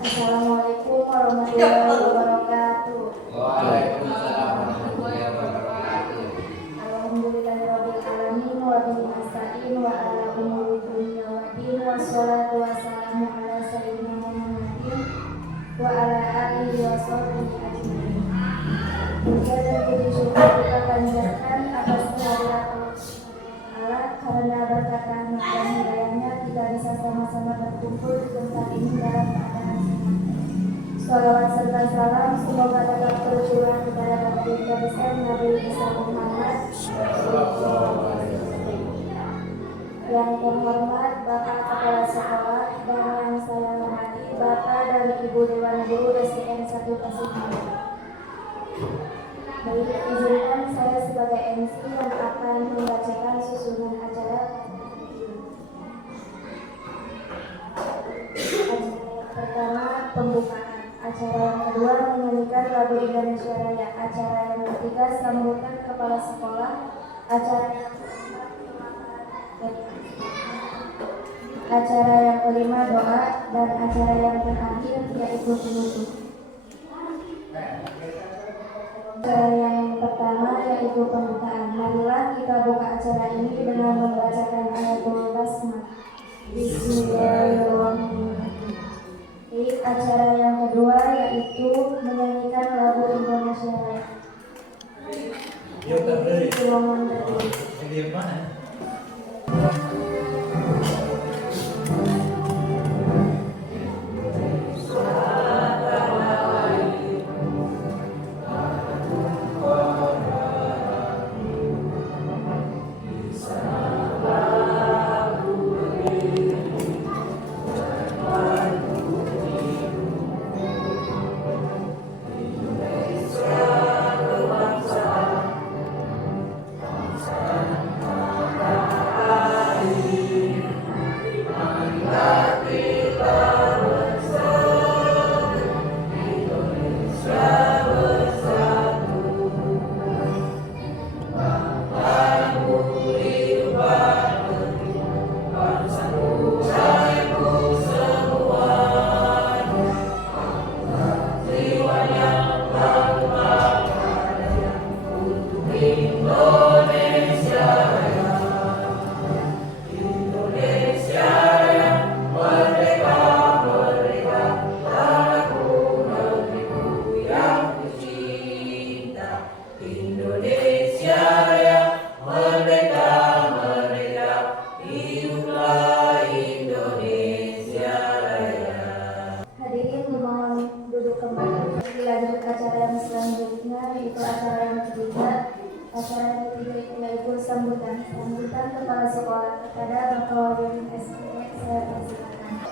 Assalamualaikum warahmatullahi wabarakatuh. Waalaikumsalam warahmatullahi wabarakatuh. Alhamdulillahirabbil alamin wa bihi nasta'in wa ala umuri dunya wa din wa sholatu wassalamu ala sayyidina Muhammadin wa ala alihi wa sahbihi ajmain. Puja dan puji syukur kita panjatkan atas kehadirat Allah karena berkat rahmat dan hidayahnya kita bisa sama-sama berkumpul di tempat ini dalam keadaan sehat. Salawat serta salam semoga tetap tercurah kepada baginda besar Nabi besar Muhammad yang terhormat Bapak Kepala Sekolah dan yang saya hormati Bapak dan Ibu Dewan Guru SDN 1 Tasikmalaya. Baik, izinkan saya sebagai MC yang akan membacakan susunan acara. Pertama, pembukaan. Acara yang kedua, menyanyikan lagu Indonesia Raya. Acara yang ketiga, sambutan kepala sekolah. Acara yang kelima, doa. Dan acara yang terakhir, yaitu penutup. Acara yang pertama yaitu pembukaan. Marilah kita buka acara ini dengan membacakan ayatul basmalah. Bismillahirrahmanirrahim. Acara yang kedua yaitu menyanyikan lagu Indonesia Raya.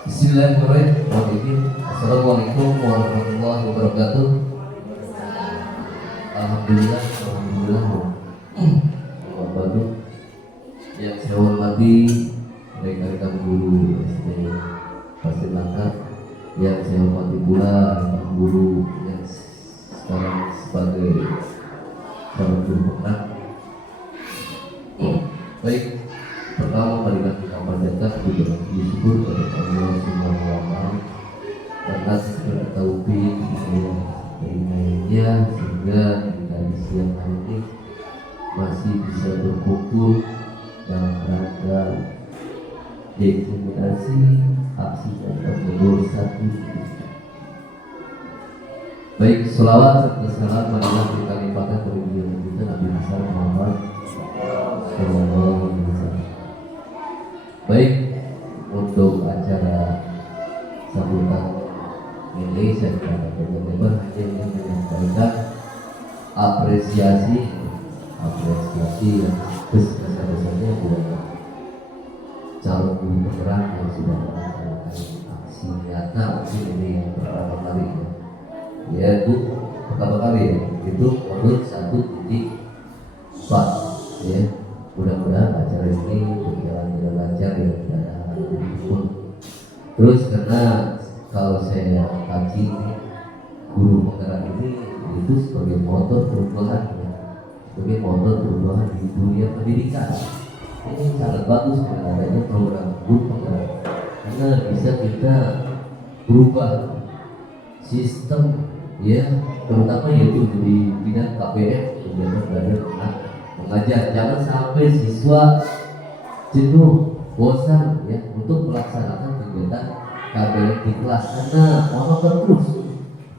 Bismillahirrahmanirrahim. Assalamualaikum warahmatullahi wabarakatuh. Alhamdulillah. Wabarakatuh. Yang saya hormati rekan-rekan guru SD Pasir Langkat, yang saya hormati pula guru yang sekarang sebagai calon guru pemenang. Baik, pertama marilah kita panjatkan puji syukur kepada Allah Subhanahu wa Ta'ala karena segala taufik hidayahnya sehingga kita di siang hari ini masih bisa berkumpul dalam rangka deklarasi aksi dan menurut satu. Baik, selawat serta salam marilah kita limpahkan kepada kita Nabi besar Muhammad Sallallahu Alaihi Wasallam. Baik, untuk acara sambutan ini saya akan berdebat hanya menyampaikan apresiasi yang besar-besarnya kepada calon guru penggerak yang sudah melaksanakan aksi nyata ini yang pertama kali yaitu itu menurut 1.4 ya. Mudah-mudahan acara ini berjalan dengan lancar ya, tidak ada hal-hal. Terus karena kalau saya kaji guru penggerak ini itu sebagai motor perubahan ya, sebagai motor perubahan di dunia pendidikan. Ini sangat bagus dengan adanya program guru penggerak karena bisa kita berubah sistem ya, terutama yaitu di bidang KBM, kegiatan belajar mengajar. Jangan sampai siswa jenuh, bosan ya untuk melaksanakan kegiatan KBM di kelas, karena monoton terus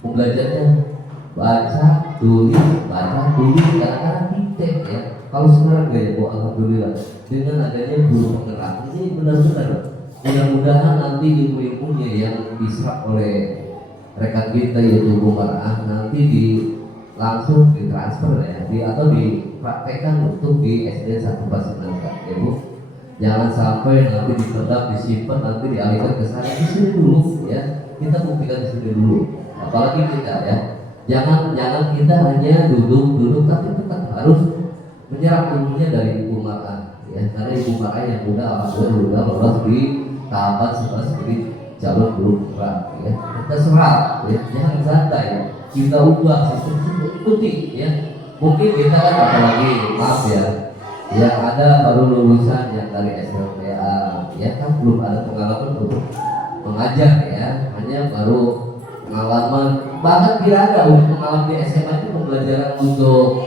pembelajarannya, baca tulis kadang-kadang diktek ya. Kalau sekarang gaya bu, alhamdulillah dengan adanya guru penggerak ini benar-benar mudah-mudahan nanti ilmu-ilmunya yang diserap oleh rekan kita yaitu Bu Marah nanti langsung ditransfer ya, atau dipraktekkan untuk di SD 1 Pasinangka ya Bu. Jangan sampai nanti dipendam, disimpan, nanti dialihkan ke sana. Di sini dulu ya, kita buktikan di sini dulu. Apalagi kita ya, jangan kita hanya duduk, tapi tetap harus menyerap ilmunya dari Ibu Marah ya, karena Ibu Marah yang udah lolos di tahapan seperti calon guru penggerak ya. Kita serap ya, jangan santai, kita ubah sistem, ikuti ya. Mungkin kita kan apalagi maaf ya ada baru lulusan yang dari SLPA ya kan, belum ada pengalaman untuk mengajar ya, hanya baru pengalaman, bahkan tidak ada pengalaman di SMA itu pembelajaran untuk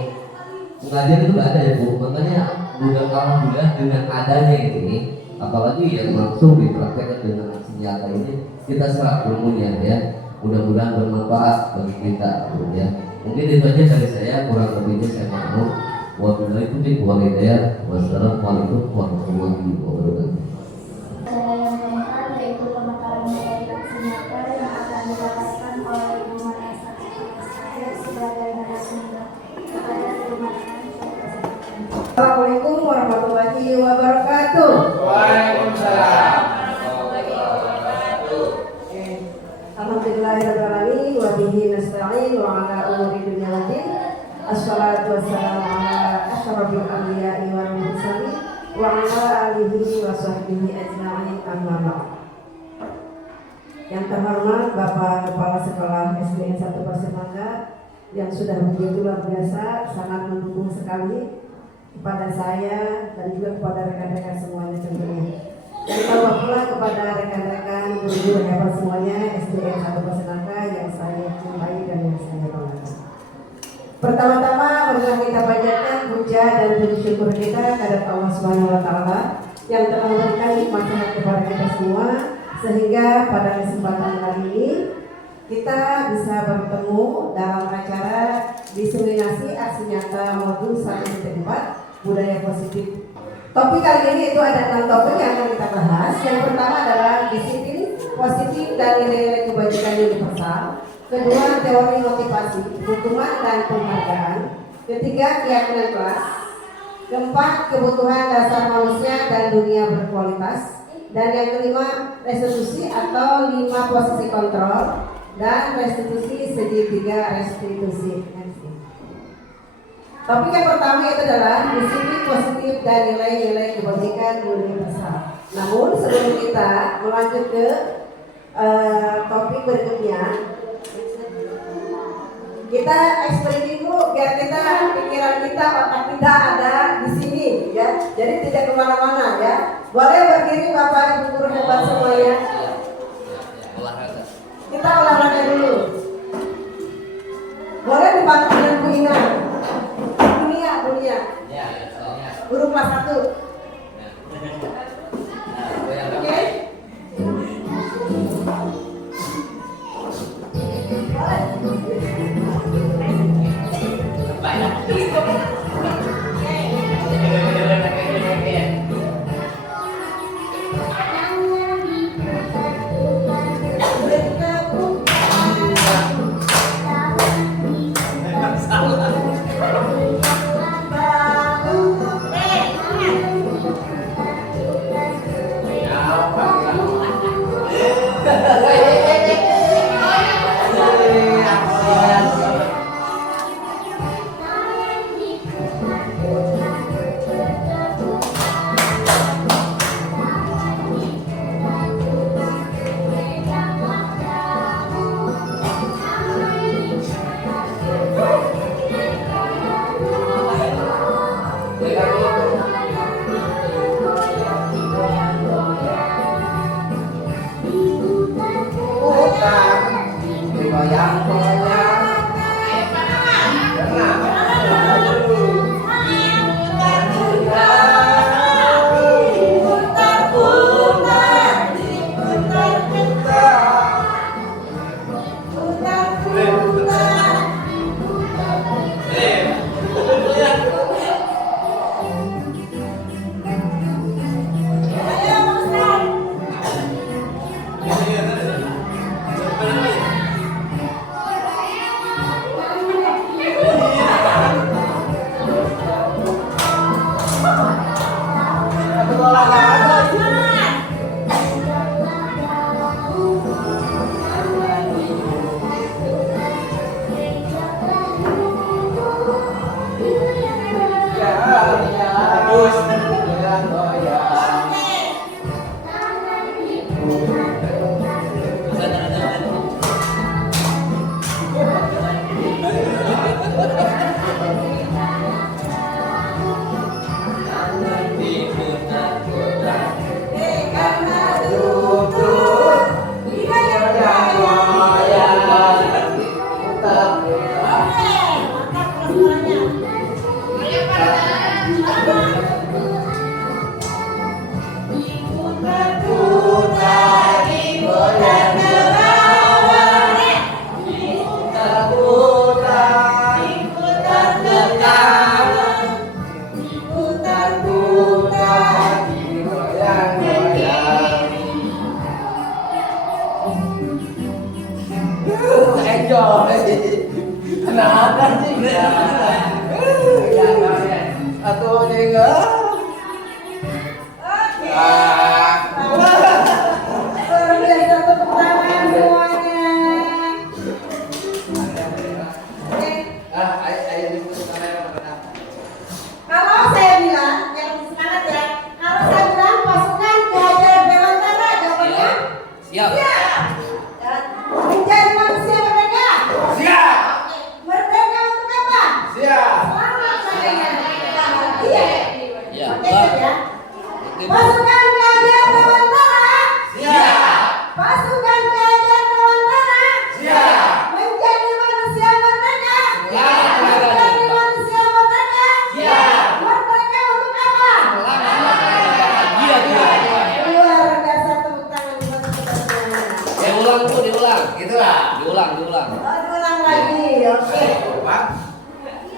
mengajar itu nggak ada ya Bu. Makanya alhamdulillah dengan adanya ini, apalagi yang langsung dipraktekkan dengan aksi nyata ini, kita serap ilmunya ya. Mudah-mudahan bermanfaat bagi kita ya. Mungkin itu aja dari saya, kurang lebihnya saya mohon. Wassalamualaikum warahmatullahi wabarakatuh. Cara yang keempat yaitu pemekaran materi aksi nyata yang akan dilakukan oleh Ibu Marah saya sebagai narasumber. Kepada Ibu Marah Assalamualaikum warahmatullahi wabarakatuh. Waalaikumsalam. Alhamdulillahirrahmanirrahim wa bihi nasta'in wa ala umuri dunya waddin. Assalatu wassalamu ala asyrafil anbiya'i wal mursalin wa ala alihi wa sahbihi ajma'in, amma ba'd. Yang terhormat Bapak Kepala Sekolah SDN 1 Pasinangka yang sudah begitu luar biasa, sangat mendukung sekali kepada saya dan juga kepada rekan-rekan semuanya tentunya. Dan tambah pula kepada rekan-rekan guru-guru hebat semuanya SDN 1 Pasinangka yang saya cintai dan yang saya banggakan. Pertama-tama marilah kita panjatkan puja dan puji syukur kita kepada Allah Subhanahu wa taala yang telah memberikan nikmat kepada kita semua, sehingga pada kesempatan kali ini kita bisa bertemu dalam acara diseminasi aksi nyata modul 1.4 budaya positif. Topik kali ini itu ada 6 topik yang akan kita bahas. Yang pertama adalah disiplin positif dan nilai-nilai kebajikan universal. Kedua, teori motivasi, hukuman dan penghargaan. Ketiga, keyakinan kelas. Keempat, kebutuhan dasar manusia dan dunia berkualitas. Dan yang kelima, restitusi atau 5 posisi kontrol dan restitusi segitiga restitusi. Topik yang pertama itu adalah disiplin positif dan nilai-nilai kebajikan universal. Namun sebelum kita melanjut ke topik berikutnya, kita eksperimen dulu biar kita pikiran kita, otak kita ada di sini ya. Jadi tidak kemana-mana ya. Boleh berdiri Bapak Ibu guru hebat semuanya. Kita olahraga dulu. Boleh dibantu dengan Bu Ina. Dunia. Guru kelas 1. Oke. digoyang-goyang.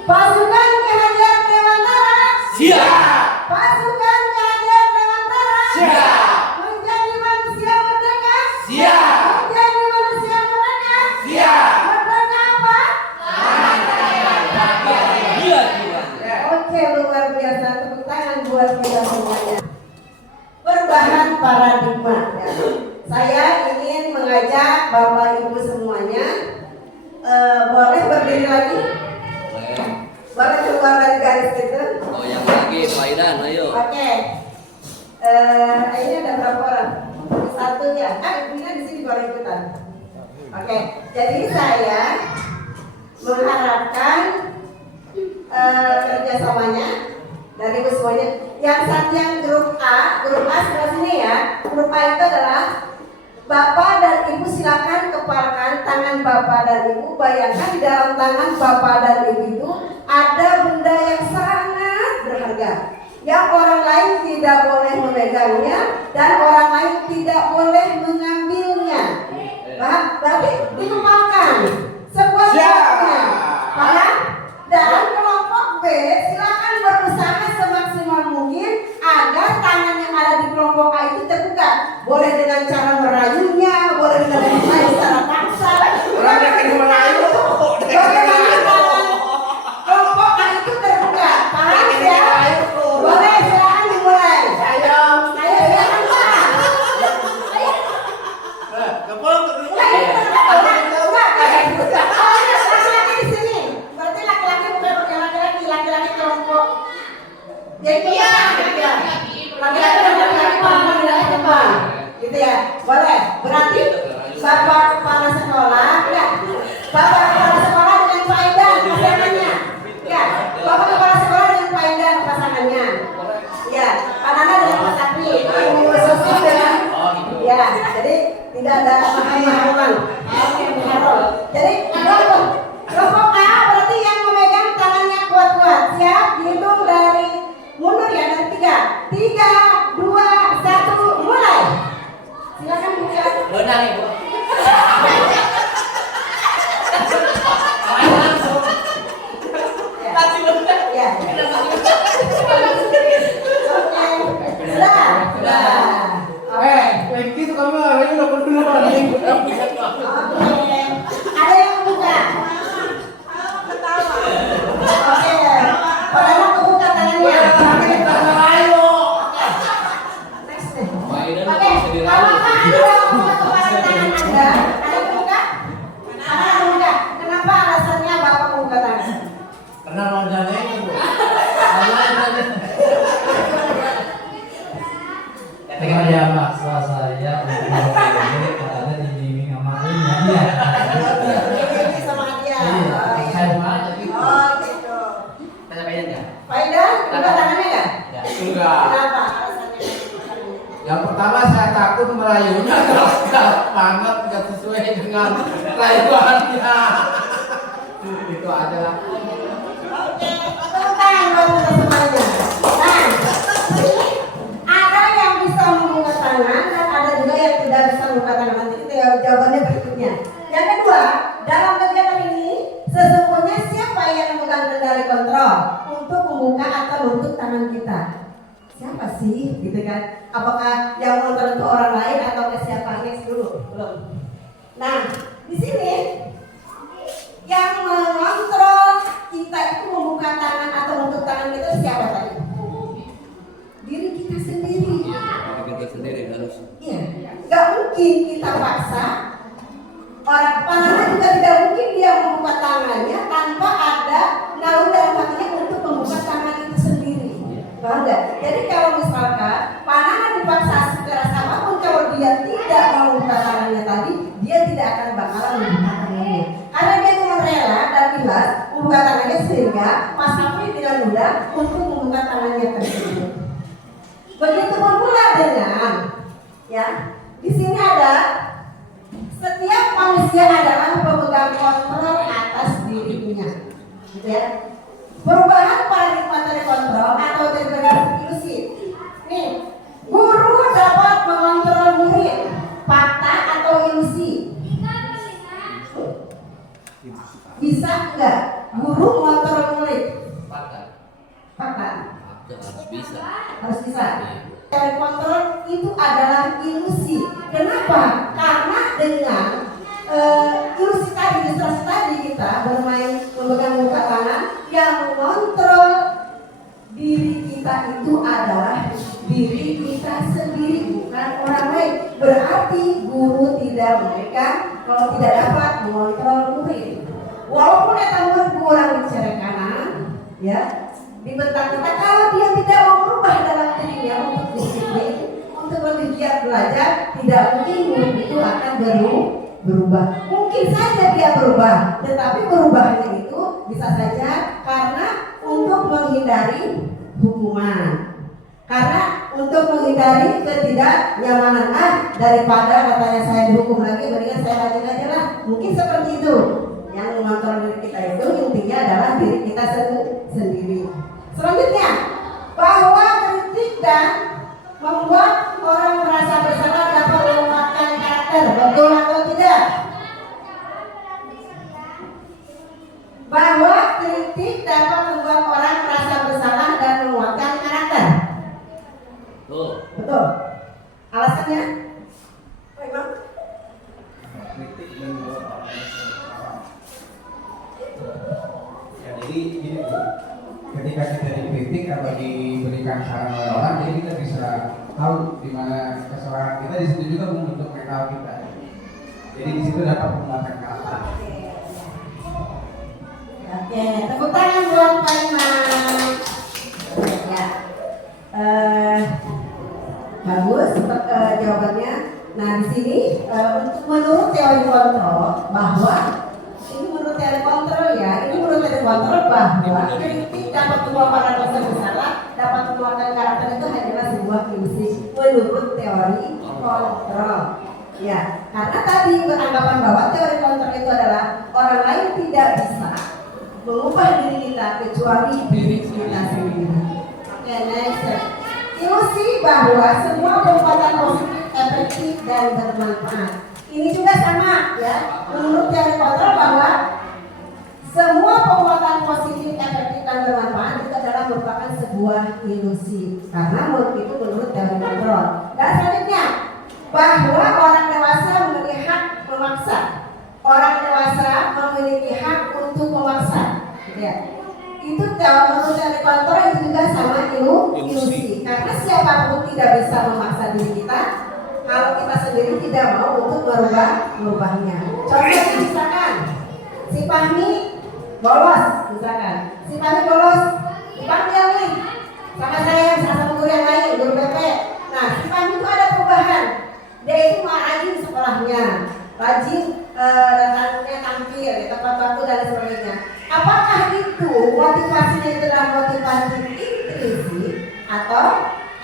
Pasukan Kehajar Dewantara. Siap. Pasukan Kehajar Dewantara. Siap. Menjadi manusia merdeka. Siap. Menjadi manusia merdeka. Siap. Merdeka apa? Iya. Oke, luar biasa. Tepuk tangan buat kita semuanya. Perubahan paradigma. Ya. Saya ingin mengajak Bapak Ibu semuanya, boleh berdiri lagi? Boleh keluar dari garis itu? Oh yang lagi Faidan, ayo. Oke. Ini ada berapa orang? Satu ya. Ibunya di sini boleh ikutan. Oke. Jadi saya mengharapkan kerjasamanya dari ibu semuanya. Yang satu yang grup A sebelah sini ya. Grup A itu adalah Bapak dan Ibu, silakan kepalkan tangan Bapak dan Ibu. Bayangkan di dalam tangan Bapak dan Ibu itu ada benda yang sangat berharga, yang orang lain tidak boleh memegangnya dan orang lain tidak boleh mengambilnya. Berarti dikepalkan sebuah kelompoknya, paham? Dan kelompok B silakan berusaha semaksimal mungkin agar tangan yang ada di kelompok A itu terbuka. Boleh dengan cara merayunya, boleh dengan merayu secara paksa. Bagaimana kelompok A itu terbuka? Paham ya? Boleh, silakan dimulai. Ayo silakan Pak. Laki-laki kelompok. Jadi laki-laki depan, gitu ya. Boleh. Berarti Bapak kepala sekolah, ya. Bapak kepala sekolah dengan Pak Idan pasangannya, ya. Bapak kepala sekolah dengan Pak Idan pasangannya, ya. Pak Nana dengan Pak Sakti, Ibu Sosi dengan, ya. Jadi tidak ada mahal-mahalan. Ini sama hadiah. Oh, iya. Saya mau aja gitu. Oh, gitu. Tanya kayaknya enggak? Faedah, buka tangannya nggak? Enggak. Kenapa? Alasannya bukannya? Yang pertama saya takut merayunya galak banget nggak sesuai dengan rayuannya. Itu aja lah. Oke, tepuk tangan buat kita semuanya. Nah, ini ada yang bisa membuka tangan dan ada juga yang tidak bisa membuka tangan. Nanti kita jawabannya berikutnya. Yang kedua, dalam kegiatan ini sesungguhnya siapa yang memegang kendali kontrol untuk membuka atau menutup tangan kita? Siapa sih, gitu kan? Apakah yang mengontrol itu orang lain atau ke siapa? Next dulu, belum. Nah, di sini yang mengontrol kita itu membuka tangan atau menutup tangan kita siapa tadi? Diri kita sendiri. Kita sendiri harus. Iya, nggak mungkin kita paksa. Orang panahnya juga tidak mungkin dia membuka tangannya tanpa ada naluri dalam hatinya untuk membuka tangan itu sendiri. Paham nggak? Jadi kalau misalkan panahnya dipaksa secara apapun, kalau dia tidak mau membuka tangannya tadi, dia tidak akan bakalan membuka tangannya. Karena dia cuma rela dan ikhlas membuka tangannya sehingga Mas Afri tidak mudah untuk membuka tangannya tersebut. Begitu pula dengan ya, di sini ada setiap manusia adalah pemegang kontrol atas dirinya, gitu ya. Perubahan paradigma dari kontrol atau dari ilusi. Nih, guru dapat mengontrol murid, fakta atau ilusi? Bisa enggak guru mengontrol murid? Fakta. Harus bisa. Harus bisa. Dari kontrol itu adalah ilusi. Kenapa? Karena dengan ilusi tadi, distrasi tadi kita bermain memegang buka tangan, yang mengontrol diri kita itu adalah diri kita sendiri, bukan orang lain. Berarti guru tidak memegang kalau tidak dapat mengontrol murid. Walaupun eta murid kurang bicara kanan, ya, dibentak-bentak, kalau dia tidak mau berubah dalam dirinya untuk disiplin, untuk lebih giat belajar, tidak mungkin murid itu akan berubah. Mungkin saja dia berubah, tetapi berubahnya itu bisa saja karena untuk menghindari hukuman, karena untuk menghindari ketidaknyamanan. Daripada katanya saya dihukum lagi, mendingan saya rajin aja lah. Mungkin seperti itu. Yang mengontrol diri kita itu intinya adalah diri kita sendiri. Selanjutnya, bahwa kritik dan membuat orang merasa bersalah dapat melemahkan karakter. Betul atau tidak? Bahwa kritik dapat membuat orang merasa bersalah dan melemahkan karakter. Betul. Betul. Alasannya? Pak Imam? Kritik dan membuat orang bersalah. Ya, jadi gini Bu, ketika kita dikritik atau diberikan saran oleh orang, jadi kita bisa tahu di mana kesalahan kita. Di situ juga membentuk mental kita. Jadi di situ dapat menguatkan karakter. Oke, tepuk tangan buat Pak Imam. Ya, bagus jawabannya. Nah, di sini untuk menurut teori kontrol bahwa ini menurut teori kontrol ya, ini menurut teori kontrol bahwa kritik dapat membuat orang merasa bersalah, dapat menguatkan karakter itu hanyalah sebuah ilusi menurut teori kontrol. Ya, karena tadi beranggapan bahwa teori kontrol itu adalah orang lain tidak bisa mengubah diri kita kecuali diri kita sendiri. Oke, next. Ilusi bahwa semua perbuatan positif efektif dan bermanfaat. Ini juga sama ya, menurut teori kontrol bahwa semua perbuatan positif efektif dan bermanfaat itu adalah merupakan sebuah ilusi, karena itu menurut teori kontrol. Dan selanjutnya, bahwa orang dewasa memiliki hak memaksa. Orang dewasa memiliki hak untuk memaksa. Ya. Itu menurut teori kontrol itu juga sama ilusi. Karena siapapun tidak bisa memaksa diri kita kalau kita sendiri tidak mau untuk merubahnya. Contohnya misalkan si Fahmi bolos, misalkan si Fahmi bolos dipanggil nih sama saya, sama guru yang lain, guru BP. Nah, si Fahmi itu ada perubahan. Dia itu mau rajin sekolahnya, rajin datangnya tampil di tempat waktu dan sebagainya. Apakah itu motivasinya itu adalah motivasi intrinsik atau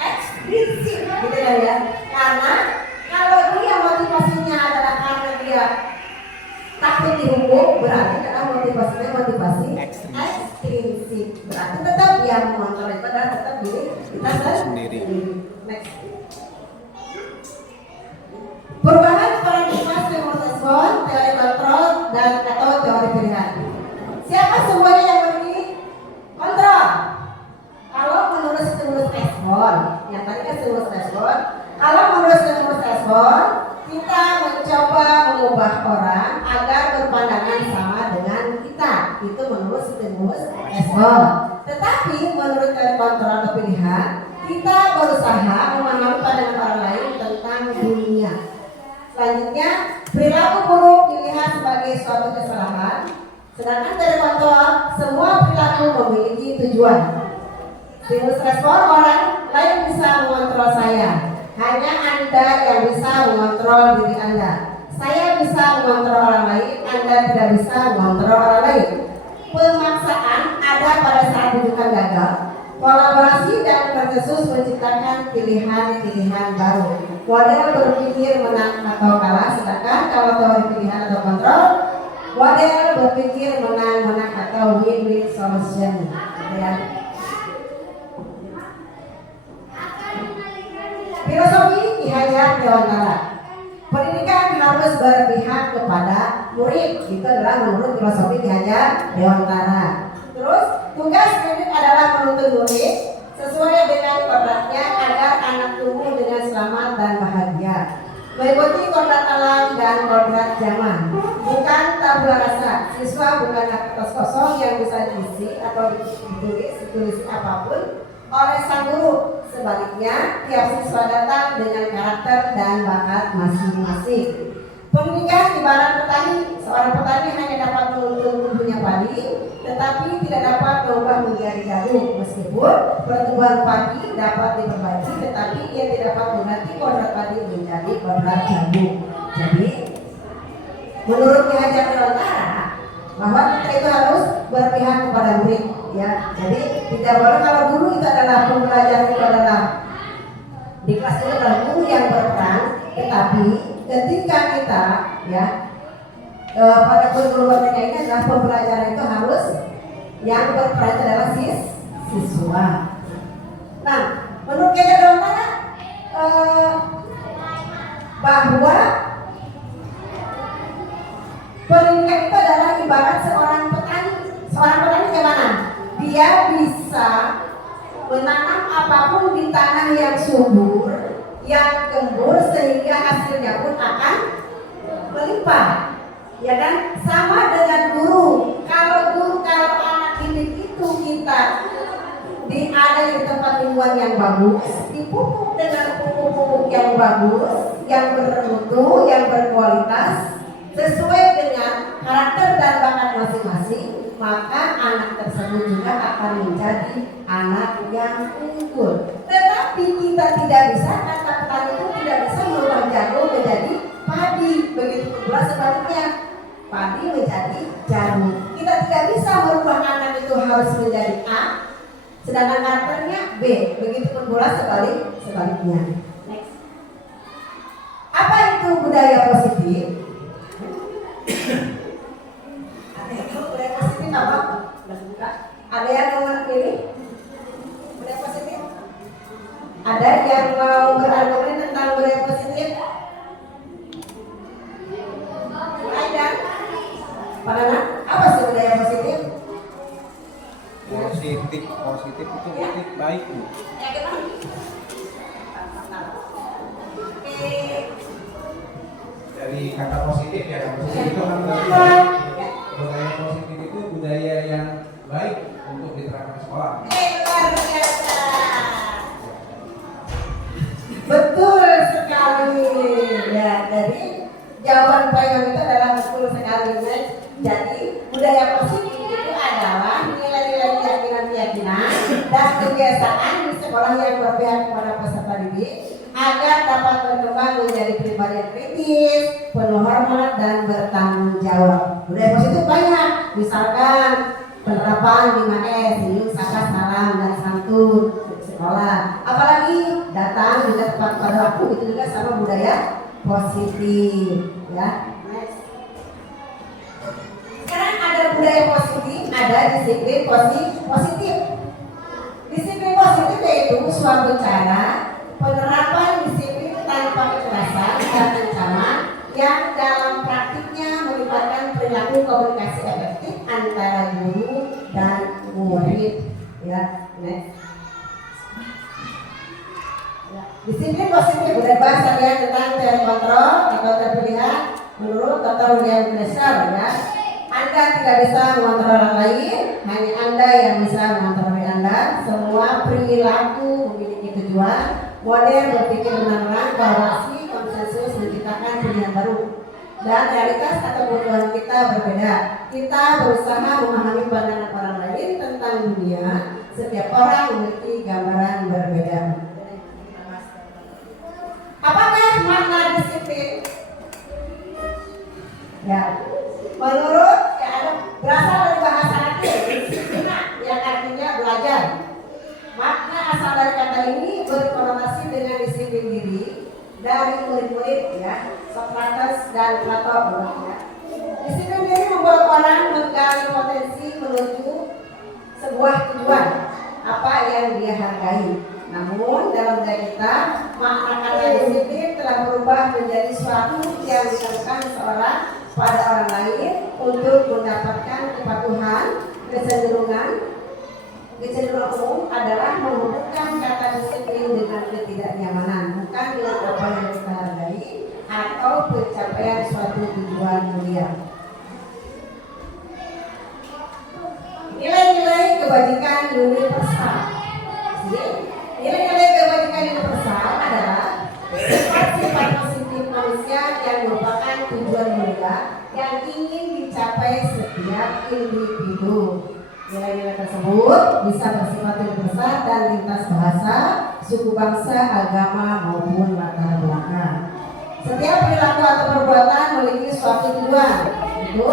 eksplisit gitu ya? Karena kalau dia motivasinya adalah karena dia takut dihukum, berarti adalah motivasi ekstrinsik. Berarti tetap yang mengontrol itu adalah tetap diri kita sendiri. Next. Perubahan paradigma respon, teori kontrol dan atau teori pilihan. Siapa semuanya yang memilih kontrol? Kalau menurut stimulus respon, yang tadi kan stimulus respon. Kalau menurut stimulus respon, kita mencoba mengubah orang agar berpandangan sama dengan kita. Itu menurut stimulus respon. Tetapi menurut teori kontrol atau pilihan, kita berusaha memahami pandangan orang lain tentang dunia. Selanjutnya, perilaku buruk dilihat sebagai suatu kesalahan. Sedangkan dari kontrol, semua perilaku memiliki tujuan. Stimulus respon, orang lain bisa mengontrol saya. Hanya Anda yang bisa mengontrol diri Anda. Saya bisa mengontrol orang lain, Anda tidak bisa mengontrol orang lain. Pemaksaan ada pada saat rujukan gagal. Kolaborasi dan konsensus menciptakan pilihan-pilihan baru. Model berpikir menang atau kalah, sedangkan kalau teori pilihan atau kontrol, model berpikir menang-menang atau win-win solution. Ya. Filosofi Ki Hajar Dewantara. Pendidikan harus berpihak kepada murid. Itu adalah menurut filosofi Ki Hajar Dewantara. Terus tugas pendidik adalah menuntun murid sesuai dengan kodratnya agar anak tumbuh dengan selamat dan bahagia. Mengikuti kodrat alam dan kodrat zaman. Bukan tabula rasa. Siswa bukan kertas kosong yang bisa diisi atau ditulis apapun oleh sang guru. Sebaliknya, tiap siswa datang dengan karakter dan bakat masing-masing. Pendidikan ibarat petani. Seorang petani hanya dapat menuntun tumbuhnya padi, tetapi tidak dapat berubah menjadi jagung. Meskipun pertumbuhan padi dapat diperbaiki, tetapi ia tidak dapat mengganti kodrat padi menjadi kodrat jagung. Jadi, menurut Ki Hajar Dewantara, bahwa kita itu harus berpihak kepada murid. Ya, jadi tidak boleh kalau guru itu adalah pembelajar, itu adalah di kelas itu adalah guru yang berperan, tetapi ketika kita ya pada perguruan ini adalah pembelajaran itu harus yang berperan adalah siswa. Nah, menurut Ki Hajar Dewantara bahwa pendidikan itu adalah ibarat seorang petani. Seorang petani gimana? Dia bisa menanam apapun di tanah yang subur, yang gembur, sehingga hasilnya pun akan melimpah. Ya kan? Sama dengan guru. Kalau anak didik itu kita ada di tempat lingkungan yang bagus, dipupuk dengan pupuk-pupuk yang bagus, yang bermutu, yang berkualitas, sesuai dengan karakter dan bakat masing-masing, maka anak tersebut juga akan menjadi anak yang unggul. Tetapi kita tidak bisa, kata petani itu tidak bisa merubah jagung menjadi padi. Begitu pula sebaliknya, padi menjadi jagung. Kita tidak bisa merubah anak itu harus menjadi A, sedangkan karakternya B. Begitu pula sebaliknya. Next. Apa itu budaya positif? Budaya positif apa? Ada yang mau pilih? Budaya positif? Ada yang mau berargumen tentang budaya positif? Ada? Bagaimana? Apa sih budaya positif? Positif itu berarti baik. Dari kata positif ya, positif itu kan budaya positif itu budaya yang baik untuk diterapkan sekolah. Luar biasa. Betul sekali. Ya, jadi jawaban Pak Imam itu adalah betul sekali. Jadi budaya positif itu adalah nilai-nilai keyakinan dan kebiasaan di sekolah yang berpihak kepada peserta didik agar dapat berkembang menjadi pribadi yang kritis, penuh hormat, dan bertanggung jawab. Budaya positif banyak, misalkan penerapan 5S, senyum, sapa, salam, dan santun di sekolah. Apalagi datang juga tepat pada waktu, itu juga sama budaya positif. Ya, next. Sekarang ada budaya positif, ada disiplin positif. Disiplin positif yaitu suatu cara penerapan disiplin tanpa kekerasan dan ancaman yang dalam praktiknya melibatkan perilaku komunikasi efektif antara guru dan murid. Ya, next. Ya. Disiplin positif udah bahas kalian tentang terkontrol atau terpilihan menurut Dr. William Glasser, ya. Anda tidak bisa mengontrol orang lain, hanya Anda yang bisa mengontrol diri Anda. Semua perilaku memiliki tujuan. Model berpikir benar-benar kolaborasi, konsensus menciptakan pilihan baru. Dan realitas atau kebutuhan kita berbeda. Kita berusaha memahami pandangan orang lain tentang dunia. Setiap orang memiliki gambaran berbeda. Apakah makna disiplin? Ya, menurut berasal dari bahasa Latin disiplina, yang artinya belajar. Makna asal dari kata ini berkonotasi dengan disiplin diri dari murid-murid, ya, Socrates dan Plato. Ya. Disiplin diri membuat orang menggali potensi menuju sebuah tujuan apa yang dia hargai. Namun dalam budaya kita, makna kata disiplin telah berubah menjadi suatu yang dilakukan seorang pada orang lain untuk mendapatkan kepatuhan. Kecenderungan umum adalah menghubungkan kata disiplin dengan ketidaknyamanan, bukan dengan apa yang kita hargai atau pencapaian suatu tujuan mulia. Nilai-nilai kebajikan universal. Nilai-nilai kebajikan universal adalah sifat-sifat positif manusia yang merupakan tujuan mulia yang ingin dicapai setiap individu. Nilai-nilai tersebut bisa bersifat universal dan lintas bahasa, suku bangsa, agama maupun latar belakang. Setiap perilaku atau perbuatan memiliki suatu tujuan. Itu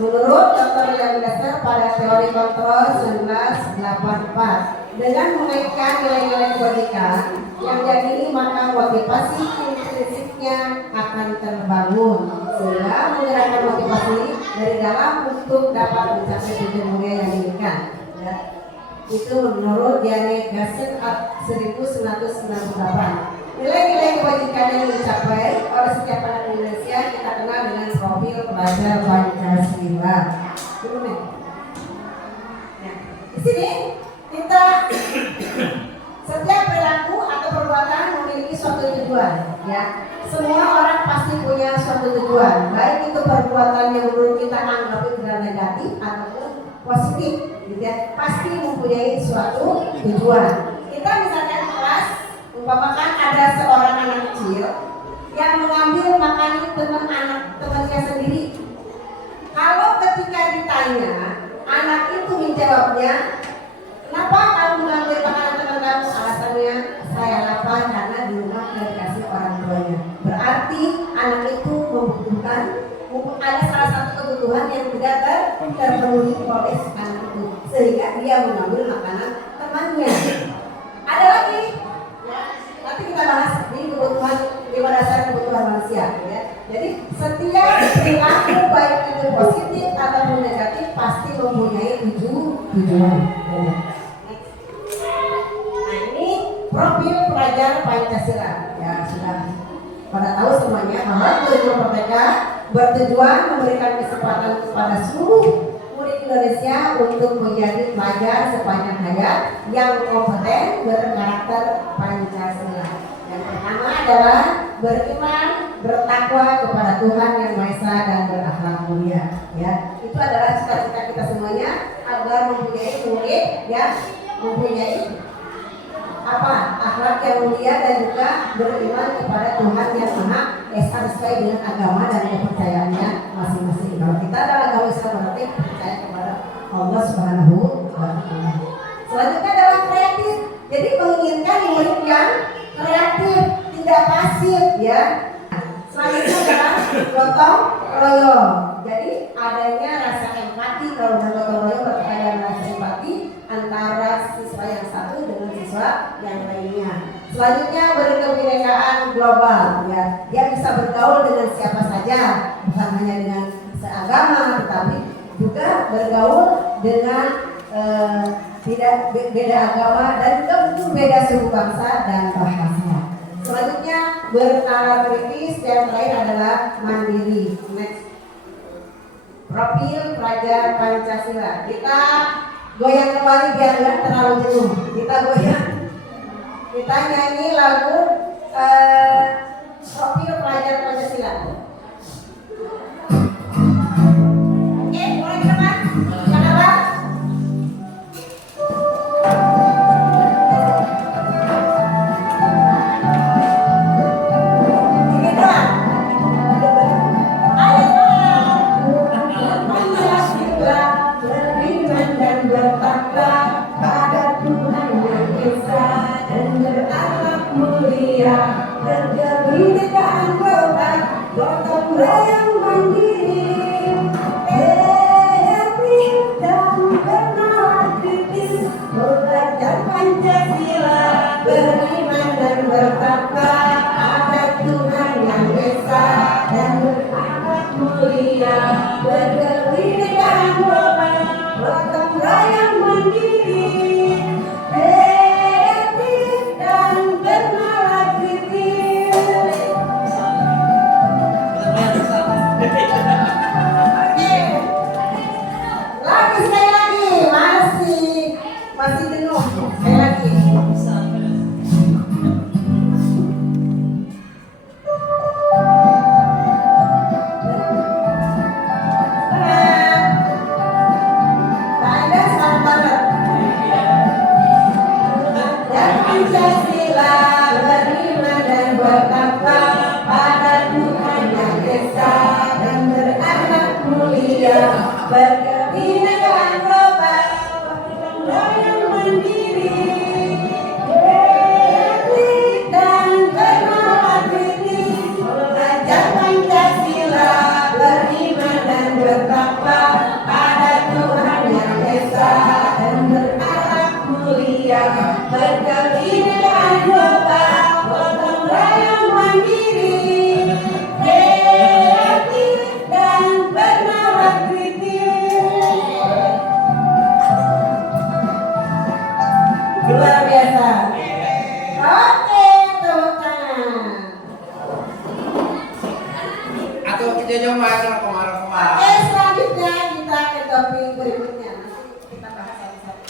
menurut Dr. William Glasser pada teori kontrol 1984. Dengan mengaitkan nilai-nilai kebajikan yang jadi maka motivasi intrinsiknya akan terbangun sehingga menggerakkan motivasi dari dalam untuk dapat mencapai tujuan mulia yang diinginkan. Ya. Itu menurut Diane Gasset 1998. Nilai-nilai kebajikan yang dicapai oleh setiap anak Indonesia kita kenal dengan profil pelajar Pancasila. Nah, di sini kita setiap perilaku atau perbuatan memiliki suatu tujuan, ya. Semua orang pasti punya suatu tujuan, baik itu perbuatan yang menurut kita anggap itu negatif ataupun positif, gitu ya. Pasti mempunyai suatu tujuan. Kita misalkan kelas, umpamakan ada seorang anak kecil yang mengambil makanan temannya sendiri. Kalau ketika ditanya, anak itu menjawabnya, kenapa kamu mengambil makanan teman kamu? Alasannya saya lapar karena di rumah tidak dikasih orang tuanya. Berarti anak itu membutuhkan, ada salah satu kebutuhan yang tidak terpenuhi oleh anak itu, sehingga dia mengambil makanan temannya. Ada lagi, ya, nanti kita bahas di kebutuhan lima dasar kebutuhan manusia. Ya. Jadi setiap perilaku baik itu positif ataupun negatif pasti mempunyai tujuan. Ya. Profil pelajar Pancasila, ya sudah pada tahu semuanya bahwa kurikulum Merdeka bertujuan memberikan kesempatan kepada seluruh murid Indonesia untuk menjadi pelajar sepanjang hayat yang kompeten berkarakter Pancasila. Yang pertama adalah beriman, bertakwa kepada Tuhan Yang Maha Esa dan berakhlak mulia. Ya, itu adalah cita-cita kita semuanya agar mempunyai murid yang mempunyai akhlak yang mulia dan juga beriman kepada Tuhan Yang Maha Esa sesuai dengan agama dan kepercayaannya masing-masing. Kalau kita adalah agama Islam berarti percaya kepada Allah Subhanahu wa Ta'ala. Selanjutnya adalah kreatif. Jadi menginginkan murid yang kreatif, tidak pasif, ya. Selanjutnya adalah gotong royong. Jadi adanya rasa empati, kalau udah gotong royong berarti ada rasa empati antara siswa yang satu dengan siswa yang lainnya. Selanjutnya berkebinekaan global, ya. Dia bisa bergaul dengan siapa saja, bukan hanya dengan seagama, tetapi juga bergaul dengan tidak beda agama dan juga mungkin beda suku bangsa dan bahasa. Selanjutnya bernalar kritis, yang terakhir adalah mandiri. Next. Profil pelajar Pancasila. Kita goyang kembali biar nggak terlalu jenuh. Kita goyang. Kita nyanyi lagu profil pelajar Pancasila. Oke, mulai teman. Kenapa? Berkebinekaan global, gotong royong mandiri, kreatif dan bernalar kritis, belajar Pancasila, beriman dan bertakwa pada Tuhan yang Esa dan berakhlak mulia. Berkebinekaan global, gotong royong mandiri, kreatif dan bernalar kritis. Lagi sekali lagi, masih jenuh. Sekali lagi. Semangat banget. Dan Pancasila beriman dan bertakwa pada Tuhan yang Esa dan berakhlak mulia. Berkebinekaan global, gotong royong mandiri, kreatif dan bernalar kritis, belajar Pancasila, beriman dan bertakwa pada Tuhan yang Esa dan berakhlak mulia. Berkebinekaan global, gotong royong mandiri, kreatif dan bernalar kritis. Luar biasa. Oke, tepuk tangan. Atau kita coba kemarin. Oke, selanjutnya kita ke topik berikutnya. Nanti kita bahas satu-satu.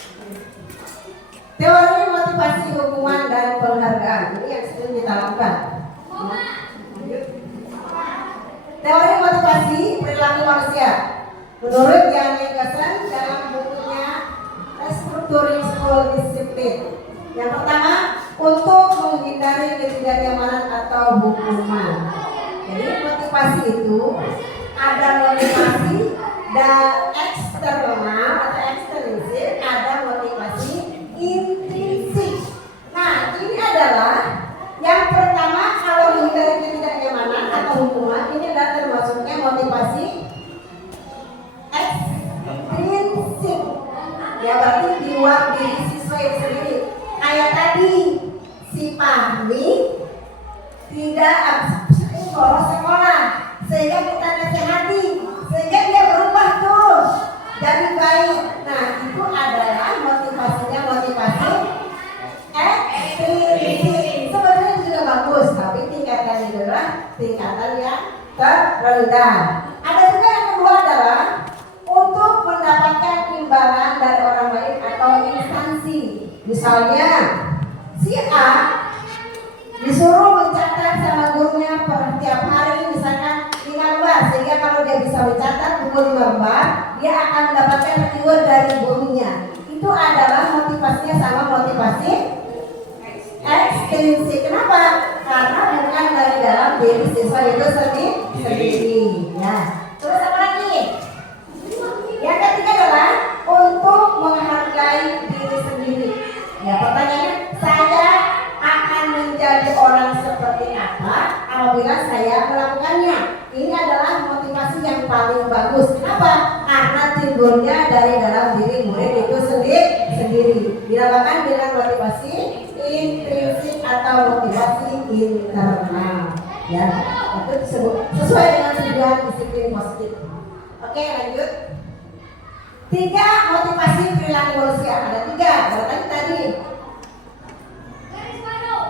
Teori motivasi hukuman dan penghargaan. Ini yang sering kita lakukan. Teori motivasi perilaku manusia. Menurut Jan Nicholson dalam bukunya Restructuring School Discipline. Yang pertama, untuk menghindari ketidaknyamanan atau hukuman. Jadi motivasi itu ada motivasi dan eksternal atau ekstrinsik, ada motivasi intrinsik. Nah, ini adalah yang pertama, kalau menghindari ketidaknyamanan atau hukuman, ini adalah termasuknya motivasi ekstrinsik. Ya, berarti di luar diri siswa itu sendiri. Kayak tadi, si Fahmi tidak bolos sekolah, sehingga kita nasihati, sehingga dia berubah tuh jadi baik. Nah, itu adalah motivasinya motivasi ekstrinsik. Sebenarnya juga bagus, tapi tingkatannya adalah tingkatan yang terendah. Ada juga yang kedua adalah untuk mendapatkan imbalan dari orang lain atau instansi. Misalnya, si A disuruh mencatat sama gurunya per tiap hari misalkan 5 lembar, sehingga kalau dia bisa mencatat buku 5 lembar, dia akan mendapatkan reward dari gurunya. Itu adalah motivasinya sama motivasi ekstrinsik. Kenapa? Karena bukan dari dalam diri siswa itu sendiri. Ya. Terus apa lagi? Yang ketiga adalah untuk menghargai diri sendiri. Ya, pertanyaannya, saya akan menjadi orang seperti apa apabila saya melakukannya? Ini adalah motivasi Kenapa? Karena timbulnya dari dalam diri murid itu sendiri. Dinamakan dengan motivasi intrinsik atau motivasi internal. Ya, itu disebut sesuai dengan tujuan disiplin positif. Oke, lanjut. 3 motivasi perilaku manusia. Ada 3. Berarti tadi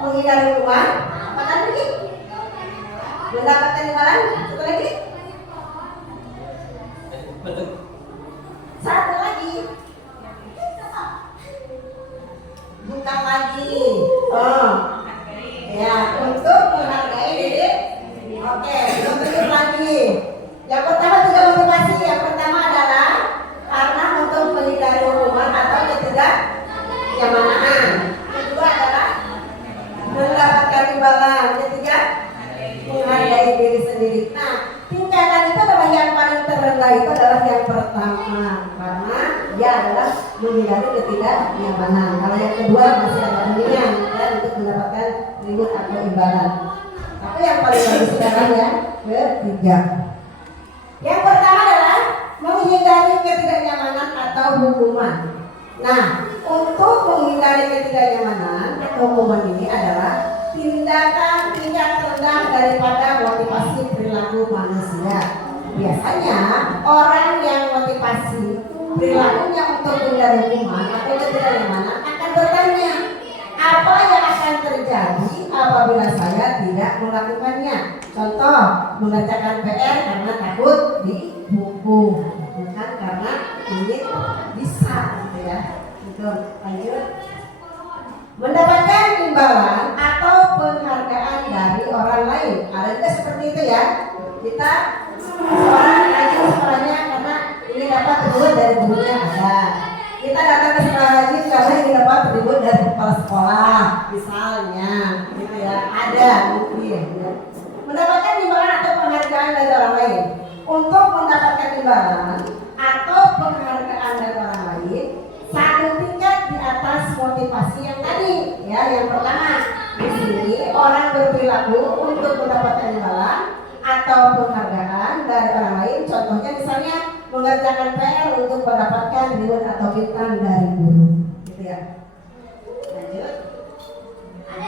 menghindari hukuman. Apa lagi? Mendapatkan imbalan. Satu lagi. Satu lagi. Bukan lagi. Oh. Ya, untuk menghargai diri. Oke, lanjut lagi. Yang pertama 3 motivasi. Yang pertama adalah karena untuk menghindari hukuman atau ketidaknyamanan. Kedua adalah mendapatkan imbalan. Ketiga, menghargai diri sendiri. Nah, tingkatan itu adalah yang paling terendah itu adalah yang pertama, karena dia adalah menghindari ketidaknyamanan. Kalau yang kedua masih agak mendingan dan untuk mendapatkan reward atau imbalan. Tapi yang paling bagus adalah yang ketiga. Yang pertama adalah menghindari ketidaknyamanan atau hukuman. Nah, untuk menghindari ketidaknyamanan atau hukuman ini adalah tindakan tingkat rendah daripada motivasi perilaku manusia. Biasanya orang yang motivasi perilakunya untuk menghindari hukuman atau ketidaknyamanan akan bertanya, apa yang akan terjadi apabila saya tidak melakukannya? Contoh, mengerjakan PR karena takut dihukum, bukan karena ingin bisa, gitu ya. Gitu. Lanjut. Mendapatkan imbalan atau penghargaan dari orang lain. Ada juga seperti itu ya. Kita seorang rajin sekolahnya karena ini dapat reward dari gurunya ada. Kita datang ke sekolah rajin karena ini dapat reward dari kepala sekolah, misalnya, gitu ya. Ada mungkin. Ya. Mendapatkan imbalan atau penghargaan dari orang lain. Untuk mendapatkan imbalan atau penghargaan dari orang lain, satu tingkat di atas motivasi yang tadi, ya. Yang pertama, di sini orang berperilaku untuk mendapatkan imbalan atau penghargaan dari orang lain. Contohnya misalnya mengerjakan PR untuk mendapatkan reward atau bintang dari guru, gitu ya. Lanjut.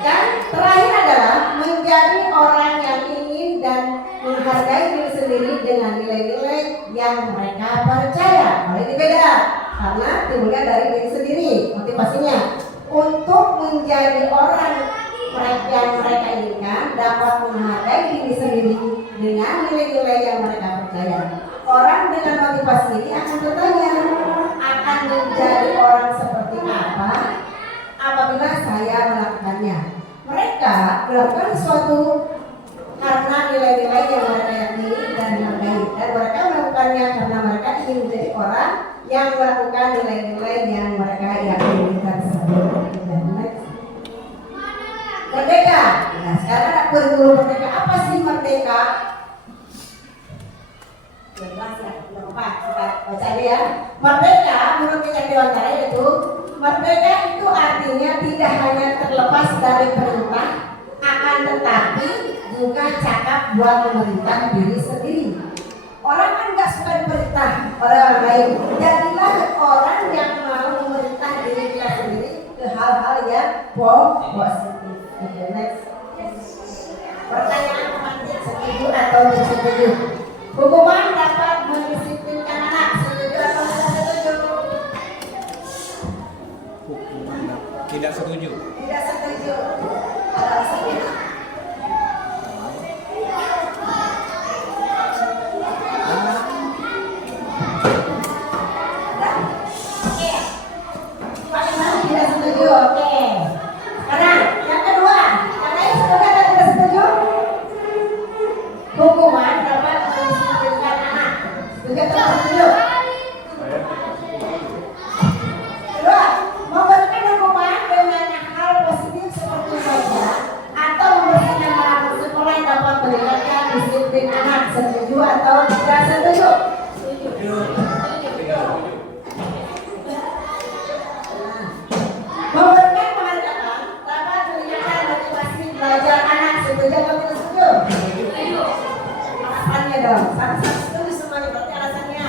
Dan terakhir adalah menjadi orang yang ingin dan menghargai diri sendiri dengan nilai-nilai yang mereka percaya. Kalau ini beda, karena timbulnya dari diri sendiri motivasinya. Untuk menjadi orang yang mereka inginkan dapat menghargai diri sendiri dengan nilai-nilai yang mereka percaya. Orang dengan motivasi ini akan bertanya, akan menjadi orang seperti apa apabila saya melakukannya. Mereka melakukan sesuatu karena nilai-nilai yang mereka yakini dan menghargai, dan mereka melakukannya karena mereka ingin menjadi orang yang melakukan nilai-nilai yang mereka yakini tersebut. Merdeka. Nah, sekarang ada kurikulum merdeka. Apa sih merdeka? Jelas ya, udah empat. Kita baca aja ya. Merdeka menurut Kitab Dewantara itu, merdeka itu artinya tidak hanya terlepas dari perintah, akan tetapi juga cakap buat memerintah diri sendiri. Orang kan nggak suka diperintah oleh orang lain. Jadilah orang yang mau memerintah diri kita sendiri ke hal-hal yang positif. Okay, next. Pertanyaan pemantik, setuju atau tidak setuju? Hukuman dapat mendisiplinkan anak, setuju atau tidak setuju? Hukuman tidak setuju. Tidak setuju. Alasannya? Oke. Bagaimana tidak setuju? Oke. Karena yang kedua, karena yang setuju atau tidak setuju? Hukuman dapat mendisiplinkan anak. Setuju atau tidak setuju? Kedua, memberikan hukuman dengan hal positif seperti belajar atau membersihkan halaman sekolah yang dapat meningkatkan disiplin anak. Setuju atau tidak setuju? Memberikan penghargaan dapat meningkatkan motivasi belajar anak. Setuju atau tidak setuju? Alasannya dong. Satu setuju semuanya, berarti alasannya.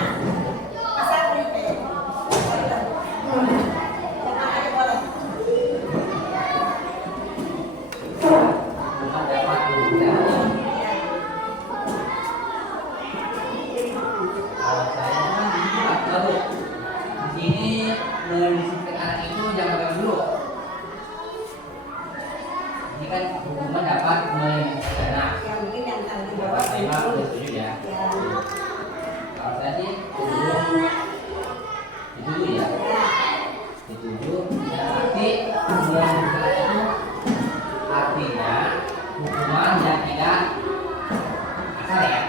Kalau saya kan di sini Pak, baru. Di sini mendisiplin anak itu jangan pegang dulu. Ini kan hukuman dapat menyelesaikan anak. Yang mungkin yang tanggung Bapak jawab saya mah itu. udah setuju ya. Ya. Kalau saya sih setuju ya. Ya. Setuju. Ya tapi menyelesaikan itu artinya hukuman yang tidak kasar ya.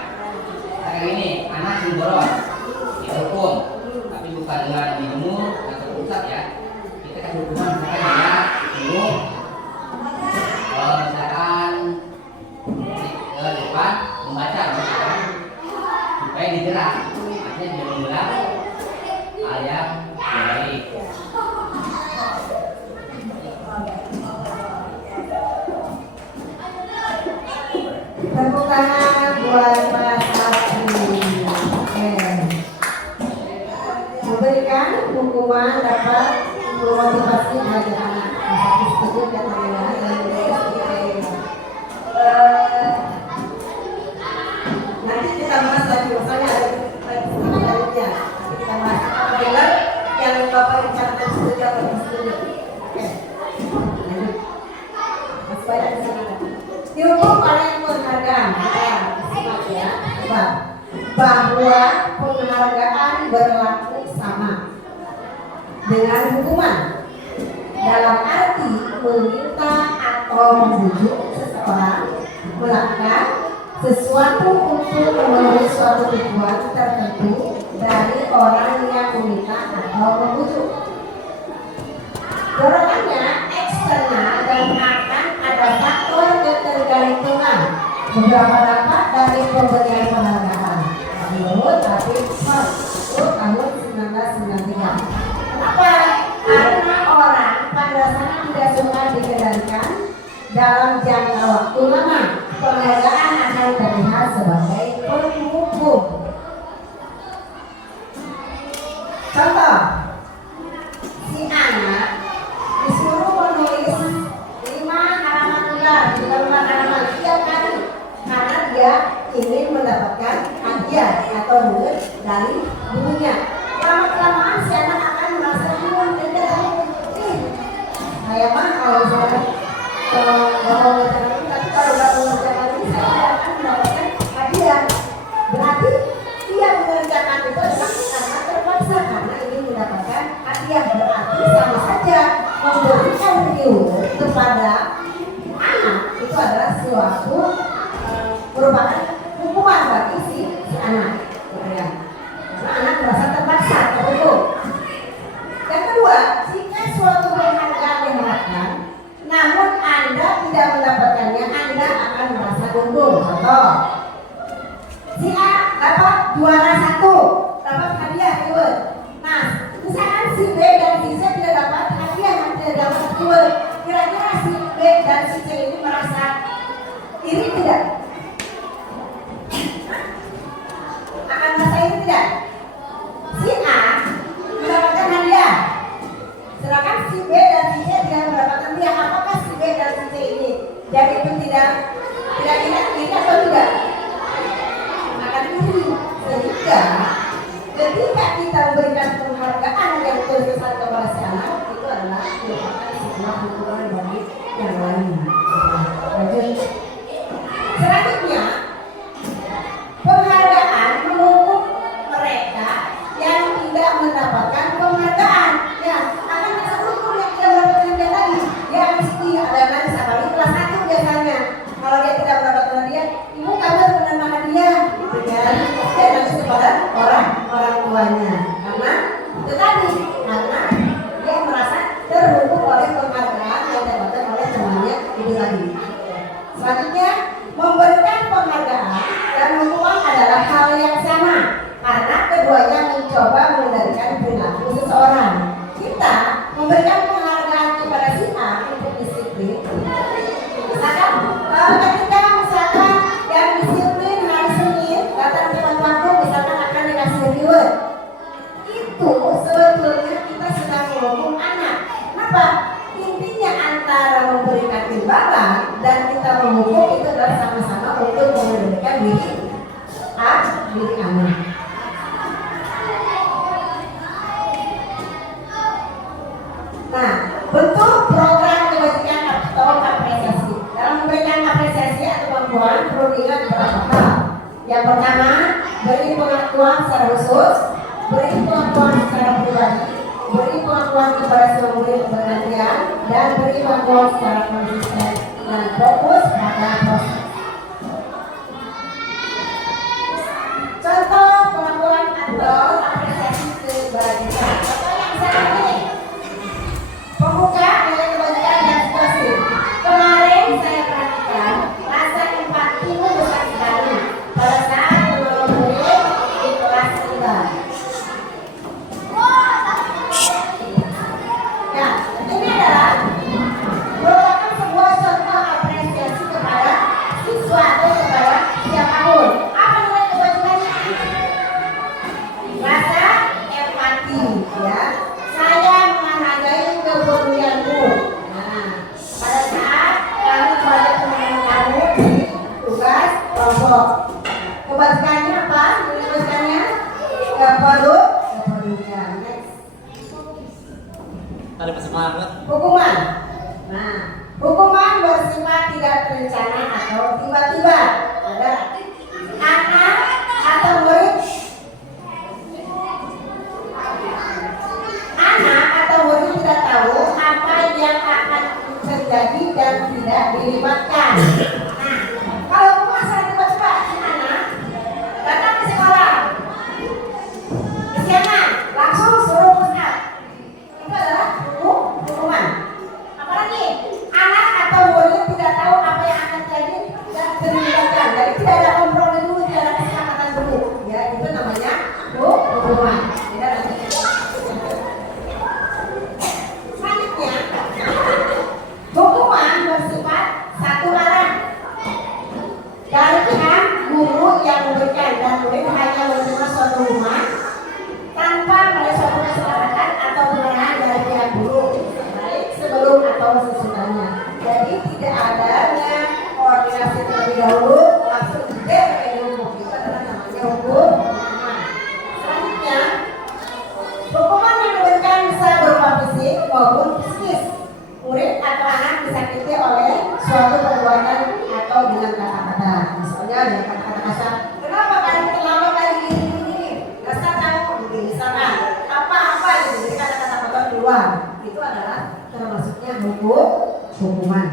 Kayak gini, anak sudah bolos, dihukum, tapi bukan dengan dibunuh atau dirusak ya. Kita kasih hukuman misalkan dia bunuh, kalau misalkan ke depan membaca misalkan, supaya dijerat, artinya dia mengulang hal yang tidak baik. Tepuk tangan buat Mas Asri. Oke. Memberikan hukuman dapat memotivasi bagi anak. Mas Asri setuju katanya dan nanti kita bahas lagi misalnya ada selanjutnya. Nanti kita bahas apabila yang Bapak bicarakan setuju atau tidak setuju. Oke. Lanjut. Masih banyak di sana. Dihukum oleh penghargaan. Simak ya, bahwa penghargaan berlaku sama dengan hukuman dalam arti meminta atau membujuk seseorang melakukan sesuatu untuk memenuhi suatu tujuan tertentu dari orang yang meminta atau membujuk. Dorongannya eksternal dan akan ada faktor ketergantungan beberapa dampak dari pemberian penghargaan menurut Habib Mas'ud tahun 1993. Kenapa? Karena orang pada dasarnya tidak suka dikendalikan dalam jangka waktu lama. Penghargaan akan terlihat sebagai penghukum. Contoh, si anak disuruh menulis 5 halaman ulang di lembar halaman setiap hari karena dia ingin mendapatkan hadiah atau duit dari gurunya. Lama-kelamaan si anak akan merasa bingung dan saya mah kalau saya mau mengerjakan ini, tapi kalau nggak mengerjakan ini saya tidak akan mendapatkan hadiah. Berarti dia mengerjakan itu adalah karena terpaksa karena ingin mendapatkan hadiah. Berarti sama saja memberikan reward kepada anak itu adalah suatu merupakan hukuman bagi si anak, ya. Karena anak merasa terpaksa terpukul. Yang kedua, jika suatu penghargaan diharapkan, namun Anda tidak mendapatkannya, Anda akan merasa untung. Contoh, si A dapat juara 1, dapat hadiah reward. Nah, misalkan si B dan si C tidak dapat hadiah, tidak dapat reward. Kira-kira si B dan si C ini merasa iri tidak? Akan merasa iri tidak? Si A mendapatkan hadiah, sedangkan si B dan si C tidak mendapatkan hadiah. Apakah si B dan si C ini jadi itu tidak iri atau tidak? Akan iri. Sehingga ketika kita memberikan penghargaan yang terbesar kepada si anak, itu adalah merupakan sebuah hukuman bagi yang lain. Lanjut. Selanjutnya, penghargaan menghukum mereka yang tidak mendapatkan penghargaan. Ya, akan kita hukum yang tidak mendapatkan hadiah tadi. Ya, mesti ada manis apalagi kelas 1 biasanya. Kalau dia tidak mendapatkan hadiah, ibu kamu menerima hadiah, gitu kan? Dia ngasih kepada orang tuanya. Karena itu tadi, karena dia merasa terhukum oleh penghargaan yang didapatkan oleh temannya itu tadi. Selanjutnya, memberikan penghargaan dan hukuman adalah hal yang sama karena keduanya mencoba mengendalikan perilaku seseorang. Kita memberikan penghargaan kepada si A untuk disiplin. Misalkan ketika yang disiplin hari Senin datang tepat waktu, misalkan akan dikasih reward. Itu sebetulnya kita sedang menghukum anak. Kenapa? Intinya antara memberikan imbalan dan kita menghukum itu adalah sama-sama untuk memberikan diri anak. Yang pertama, beri pengakuan secara khusus, beri pengakuan secara pribadi, beri pengakuan kepada semua murid bergantian, dan beri pengakuan secara konsisten dan fokus pada proses. Contoh pengakuan atau apresiasi kebajikan. Contoh yang saya ini, pembuka nilai kebajikan dan situasi. Kemarin saya perhatikan rasa empatimu besar sekali pada saat menolong murid di kelas kita. Nah, ini adalah merupakan sebuah contoh apresiasi kepada siswa atau kepada siapapun. Apa nilai kebajikannya? Rasa empati, ya. Saya menghargai kepedulianmu. Nah, pada saat kamu kepada teman-teman kamu di tugas kelompok. Kebajikannya apa? Nilai kebajikannya kepedulian. Next. Tadi semangat. Hukuman. Nah, hukuman bersifat tidak terencana atau tiba-tiba. Ada anak atau murid tidak tahu apa yang akan terjadi dan tidak dilibatkan. Nah, kalau hukuman secara tiba-tiba, gimana? Datang ke sekolah, kesiangan, langsung suruh push up. Itu adalah hukuman. Apalagi anak atau murid tidak tahu apa yang akan terjadi dan dilibatkan. Jadi tidak ada kompromi dulu, tidak ada kesepakatan dulu. Ya, itu namanya hukuman. Tidak ada. Selanjutnya, hukuman bersifat satu arah dari pihak guru yang memberikan dan murid hanya menerima suatu hukuman tanpa ada suatu kesepakatan atau pengarahan dari pihak guru baik sebelum atau sesudahnya. Jadi tidak adanya koordinasi terlebih dahulu langsung hukum. Itu adalah namanya hukuman. Selanjutnya, hukuman yang diberikan bisa berupa fisik maupun psikis. Murid atau anak disakiti oleh suatu perbuatan atau dengan kata-kata. Misalnya dengan kata-kata kasar. Kenapa kalian terlambat hari ini? Dasar kamu begini. Misalkan apa-apa itu jadi kata-kata kotor keluar. Itu adalah termasuknya hukuman.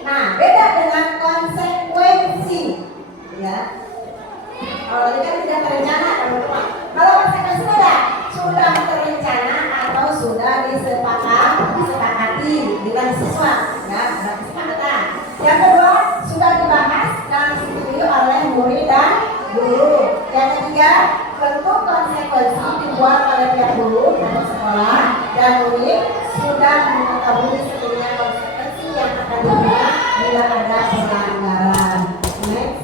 Nah, beda dengan konsekuensi. Ya. Kalau ini kan tidak terencana, teman-teman. Kalau konsekuensi sudah terencana atau sudah disepakati dengan siswa, ya, ada kesepakatan. Yang kedua, sudah dibahas dan disetujui oleh murid dan guru. Yang ketiga, bentuk konsekuensi dibuat oleh pihak guru dan sekolah dan murid sudah mengetahui sebenarnya konsekuensi yang akan diberikan bila ada pelanggaran. Next.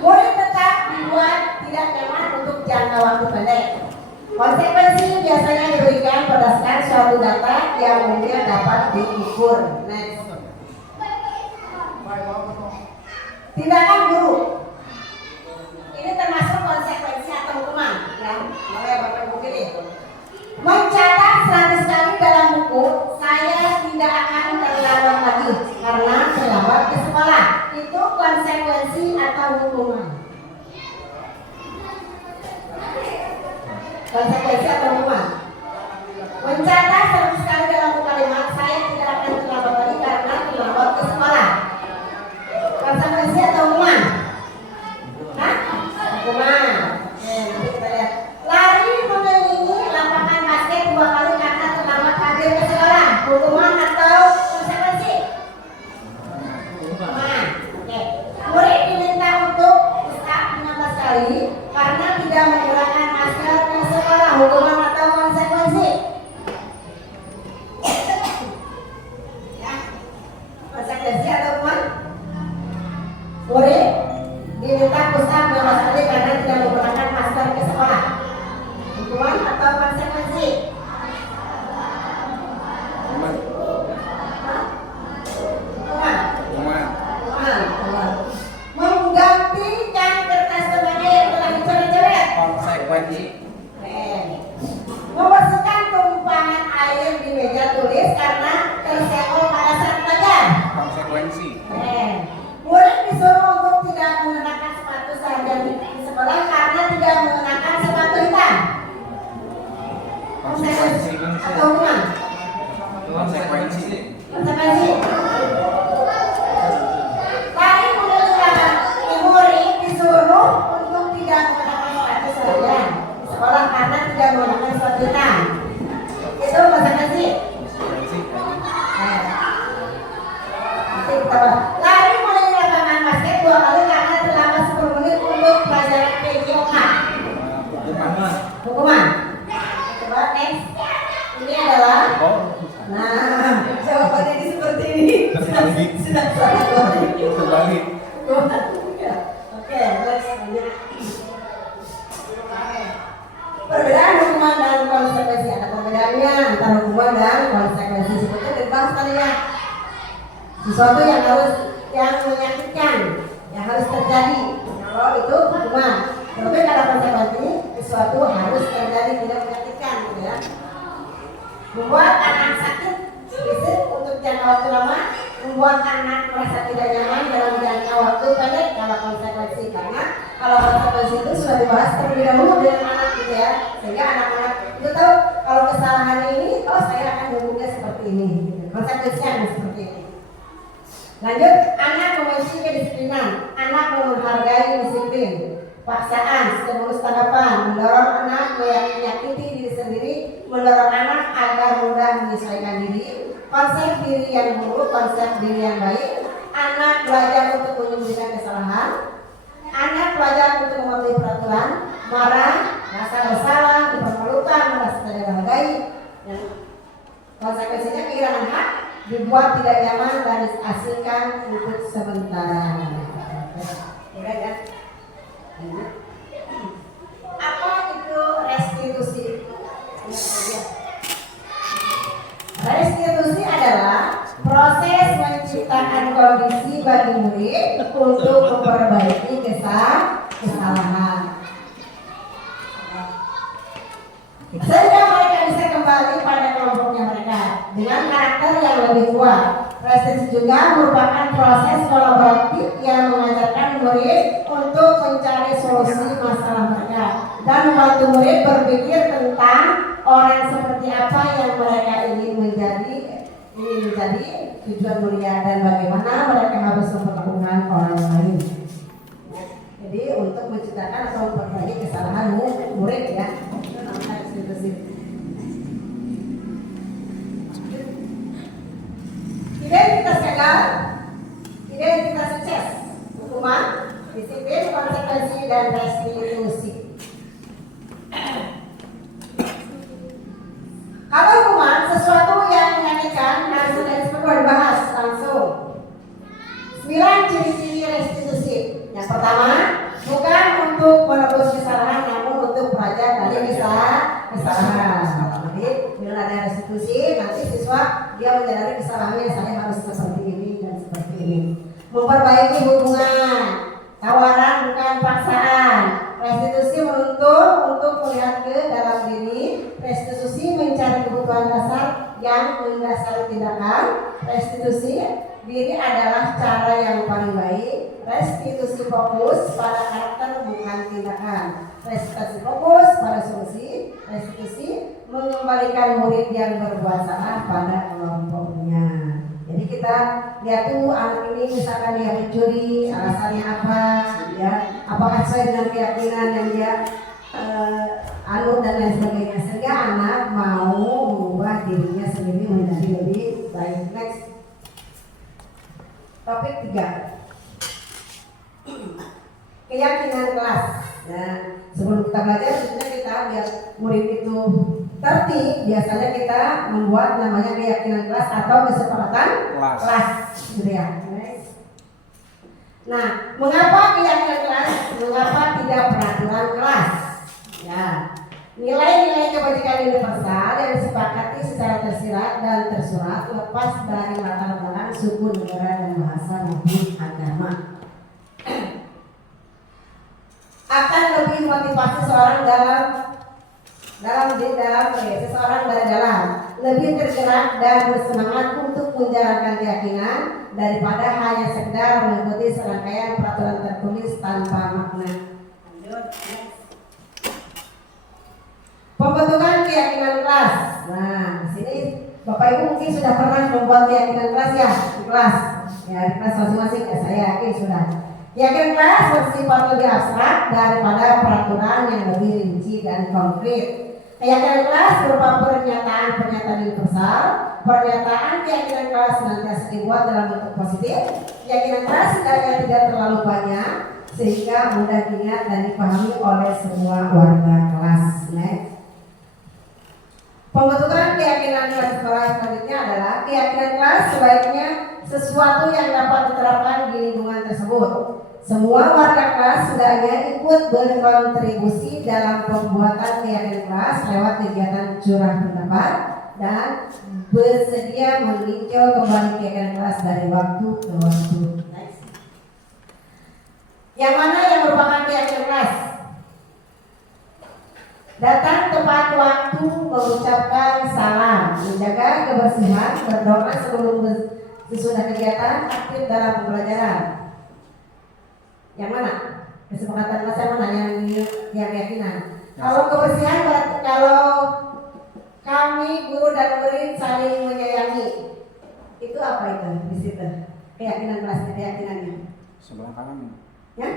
Murid tetap dibuat tidak nyaman untuk jangka waktu pendek. Konsekuensi biasanya diberikan berdasarkan suatu data yang mungkin dapat diukur. Next. Tindakan guru. Ini termasuk konsekuensi atau hukuman yang oleh Bapak Ibu pilih. Mencatat 100 kali dalam buku, saya tidak akan terlambat lagi karena terlambat ke sekolah. Itu konsekuensi atau hukuman. Konsekuensi atau hukuman. Mencatat 100 kali dalam buku kalimat, saya tidak akan terlambat lagi karena terlambat ke sekolah. Konsekuensi atau hukuman? Hah? Hukuman. Nanti kita lihat. Lari mengelilingi lapangan basket 2 kali karena terlambat hadir ke sekolah. Hukuman atau konsekuensi? Hukuman. Oke. Murid diminta untuk push-up 15 kali karena tidak menggunakan masker ke sekolah. Hukuman atau konsekuensi? Ya. Konsekuensi atau hukuman? Murid diminta push-up 15 kali karena tidak menggunakan masker ke sekolah. Hukuman atau konsekuensi? Hukuman. Menggantikan kertas tembaga yang telah dicoret-coret. Konsekuensi. Membersihkan tumpahan air di meja tulis karena tersenggol pada saat belajar. Konsekuensi. sekolah karena tidak mengenakan sepatu hitam. Konsekuensi. Atau bukan? Konsekuensi. Konsekuensi. Tadi murid disuruh untuk tidak mengenakan sepatu seharian di sekolah karena tidak mengenakan sepatu hitam. Itu konsekuensi. Nanti kita bahas. Lari mulai di lapangan basket 2 kali karena terlambat 10 menit untuk pelajaran PJOK. Hukuman. Coba next. Ini adalah. Nah, jawabannya ini seperti ini. Sudah salah. Terbalik. Oke, next. Perbedaan hukuman dan konsekuensi, ada perbedaannya antara hukuman dan konsekuensi seperti yang dibahas tadi ya. Sesuatu yang menyakitkan, yang harus terjadi. Kalau itu hukuman. Tapi kalau konsekuensi, sesuatu harus terjadi tidak menyakitkan, gitu ya. Membuat anak sakit fisik untuk jangka waktu lama, membuat anak merasa tidak nyaman dalam jangka waktu pendek kalau konsekuensi. Karena kalau konsekuensi itu sudah dibahas terlebih dahulu dengan anak, gitu ya, sehingga anak-anak itu tahu kalau kesalahan ini, oh saya akan berbuat seperti ini, gitu. Konsekuensinya seperti ini. Lanjut, anak memiliki kedisiplinan, anak menghargai disiplin, paksaan, stimulus tanggapan, mendorong anak menyakiti diri sendiri, mendorong anak agar mudah menyesuaikan diri, konsep diri yang buruk, konsep diri yang baik, anak belajar untuk menyembunyikan kesalahan, anak belajar untuk mematuhi peraturan, marah, merasa bersalah, dipermalukan, merasa tidak dihargai, dan konsekuensinya kehilangan hak, dibuat tidak nyaman dan diasingkan untuk sementara. Ya. Apa itu restitusi? Restitusi adalah proses menciptakan kondisi bagi murid untuk memperbaiki kesalahan. Sehingga mereka bisa kembali pada kelompoknya mereka dengan karakter yang lebih kuat. Restitusi juga merupakan proses kolaboratif yang mengajarkan murid untuk mencari solusi masalah mereka dan membantu murid berpikir tentang orang seperti apa yang mereka ingin menjadi tujuan mulia dan bagaimana mereka harus memperlakukan orang lain. Jadi untuk menciptakan atau memperbaiki kesalahan murid ya, itu namanya restitusi. Identitas gagal, identitas sukses, hukuman, disiplin, konsekuensi, dan restitusi. Kalau hukuman, sesuatu yang menyakitkan harus dibahas langsung. 9 ciri-ciri restitusi. Yang pertama, bukan untuk menebus kesalahan, namun untuk belajar dari kesalahan. Jadi bila ada restitusi, nanti siswa dia menyadari kesalahannya, saya harus seperti ini dan seperti ini. Memperbaiki hubungan, tawaran bukan paksaan. Restitusi menuntut untuk melihat ke dalam diri. Restitusi mencari kebutuhan dasar yang mendasari tindakan. Restitusi diri adalah cara yang paling baik. Restitusi fokus pada karakter bukan tindakan. Restitusi fokus pada solusi. Restitusi mengembalikan murid yang berbuat salah pada kelompoknya. Jadi kita lihat tuh anak ini misalkan dia mencuri, alasannya apa, ya, apakah sesuai dengan keyakinan yang dia anut dan lain sebagainya, sehingga anak mau mengubah dirinya sendiri menjadi lebih baik. Next, topik 3, keyakinan kelas. Nah, sebelum kita belajar, sebenarnya kita biar murid itu tertib, biasanya kita membuat namanya keyakinan kelas atau kesepakatan kelas, gitu ya. Nah, mengapa keyakinan kelas? Mengapa tidak peraturan kelas? Ya, nilai-nilai kebajikan universal yang disepakati secara tersirat dan tersurat lepas dari latar belakang suku, negara, dan bahasa maupun agama akan lebih motivasi seseorang seseorang dari dalam lebih tergerak dan bersemangat untuk menjalankan keyakinan daripada hanya sekedar mengikuti serangkaian peraturan tertulis tanpa makna. Pembentukan keyakinan kelas. Nah, di sini Bapak Ibu mungkin sudah pernah membuat keyakinan kelas ya di kelas. Ya, di kelas masing-masing ya, saya yakin sudah. Keyakinan kelas bersifat lebih abstrak daripada peraturan yang lebih rinci dan konkret. Keyakinan kelas berupa pernyataan-pernyataan universal. Pernyataan keyakinan kelas senantiasa dibuat dalam bentuk positif. Keyakinan kelas hendaknya tidak terlalu banyak sehingga mudah diingat dan dipahami oleh semua warga kelas. Next. Pembentukan keyakinan kelas sekolah selanjutnya adalah keyakinan kelas sebaiknya sesuatu yang dapat diterapkan di lingkungan tersebut. Semua warga kelas hendaknya ikut berkontribusi dalam pembuatan keyakinan kelas lewat kegiatan curah pendapat dan bersedia meninjau kembali keyakinan kelas dari waktu ke waktu. Next. Yang mana yang merupakan keyakinan kelas? Datang tepat waktu, mengucapkan salam, menjaga kebersihan, berdoa sebelum sesudah kegiatan, aktif dalam pembelajaran. Yang mana? Kesepakatan kelas yang mana? Yang keyakinan. Kalau kebersihan berarti kalau kami guru dan murid saling menyayangi. Itu apa itu di situ? Keyakinan kelas, keyakinannya. Sebelah kanan. Ya?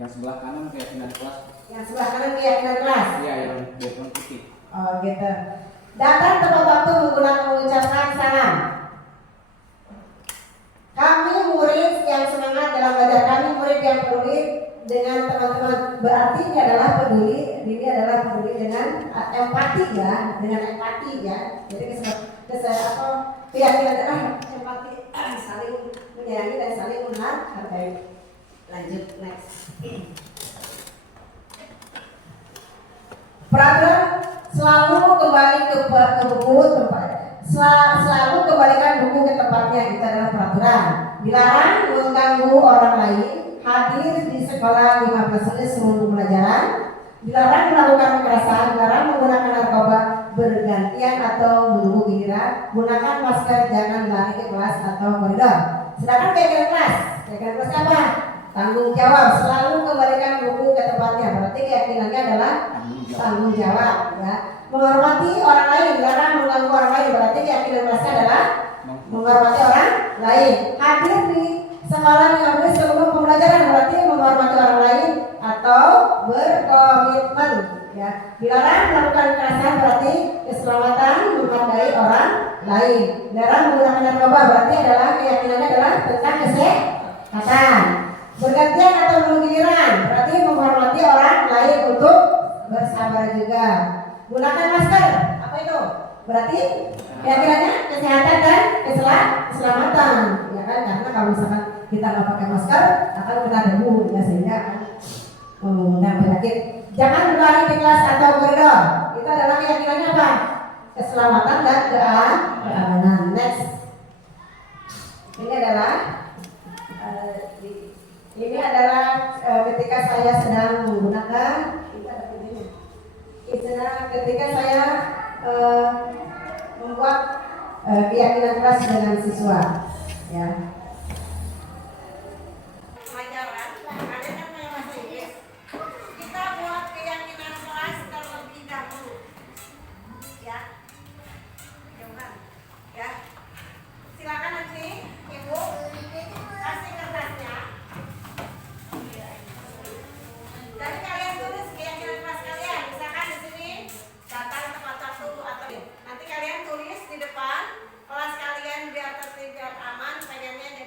Yang sebelah kanan keyakinan kelas. Yang sebelah kanan keyakinan kelas. Iya, yang background putih. Oh gitu. Datang tepat waktu menggunakan mengucapkan salam. Kami murid yang semangat dalam belajar, kami murid yang peduli dengan teman-teman. Berarti ini adalah peduli dengan empati ya, dengan empati ya. Jadi keyakinan adalah empati, saling menyayangi dan saling menghargai. Lanjut next. Peraturan selalu kembali ke buku tempat. Selalu kembalikan buku ke tempatnya, itu adalah peraturan. Dilarang mengganggu orang lain, hadir di sekolah 15 menit sebelum pembelajaran. Dilarang melakukan kekerasan, dilarang menggunakan narkoba bergantian atau menunggu giliran. Gunakan masker, jangan lari ke kelas atau koridor. Sedangkan keyakinan kelas apa? Tanggung jawab, selalu kembalikan buku ke tempatnya. Berarti keyakinannya adalah tanggung jawab ya. Menghormati orang lain, dilarang mengganggu orang lain. Berarti keyakinan kelasnya adalah menghormati orang lain. Hadir di sekolah 15 sebelum pembelajaran, berarti menghormati orang lain atau berkomitmen ya. Dilarang melakukan kekerasan, berarti keselamatan, menghargai orang lain. Dilarang menggunakan narkoba, berarti adalah keyakinannya adalah tentang kesehatan. Bergantian atau menunggu giliran, berarti menghormati orang lain untuk bersabar juga. Gunakan masker, apa itu? Berarti keyakinannya kesehatan dan keselamatan, ya kan? Karena kalau misalkan kita nggak pakai masker, akan kena debu, ya sehingga akan mengundang penyakit. Jangan berlari di kelas atau koridor. Itu adalah keyakinannya apa? Keselamatan dan keamanan. Next. Ini adalah ketika saya sedang menggunakan ketika saya membuat keyakinan kelas dengan siswa ya. Pelajaran ada namanya bahasa Inggris. Kita buat keyakinan kelas terlebih dahulu ya. Ya. Silakan nanti Ibu kasih kertasnya. Jadi kalian tulis keyakinan kelas kalian. Misalkan di sini datang tepat waktu atau nanti kalian tulis di depan kelas kalian biar tertib, biar aman, pengennya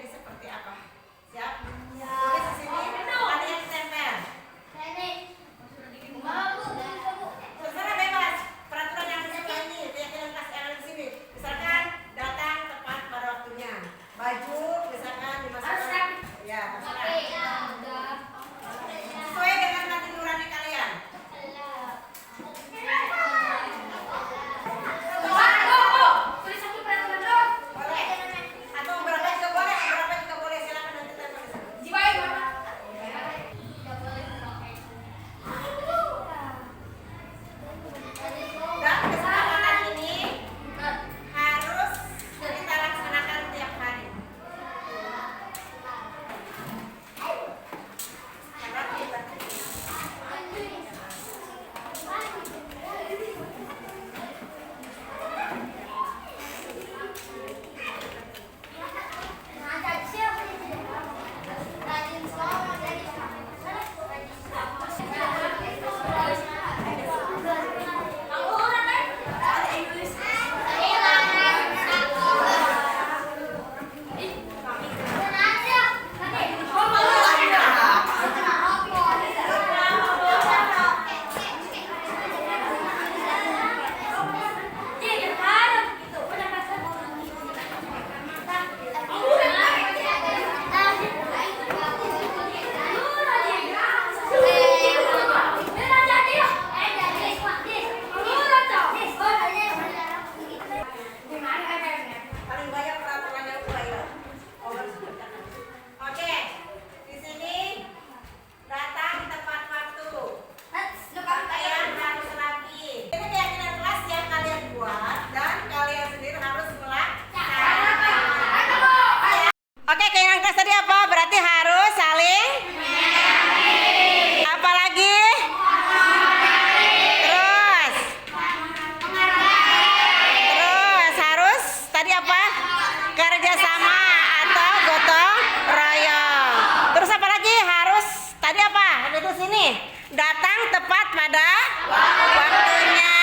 Datang tepat pada waktunya.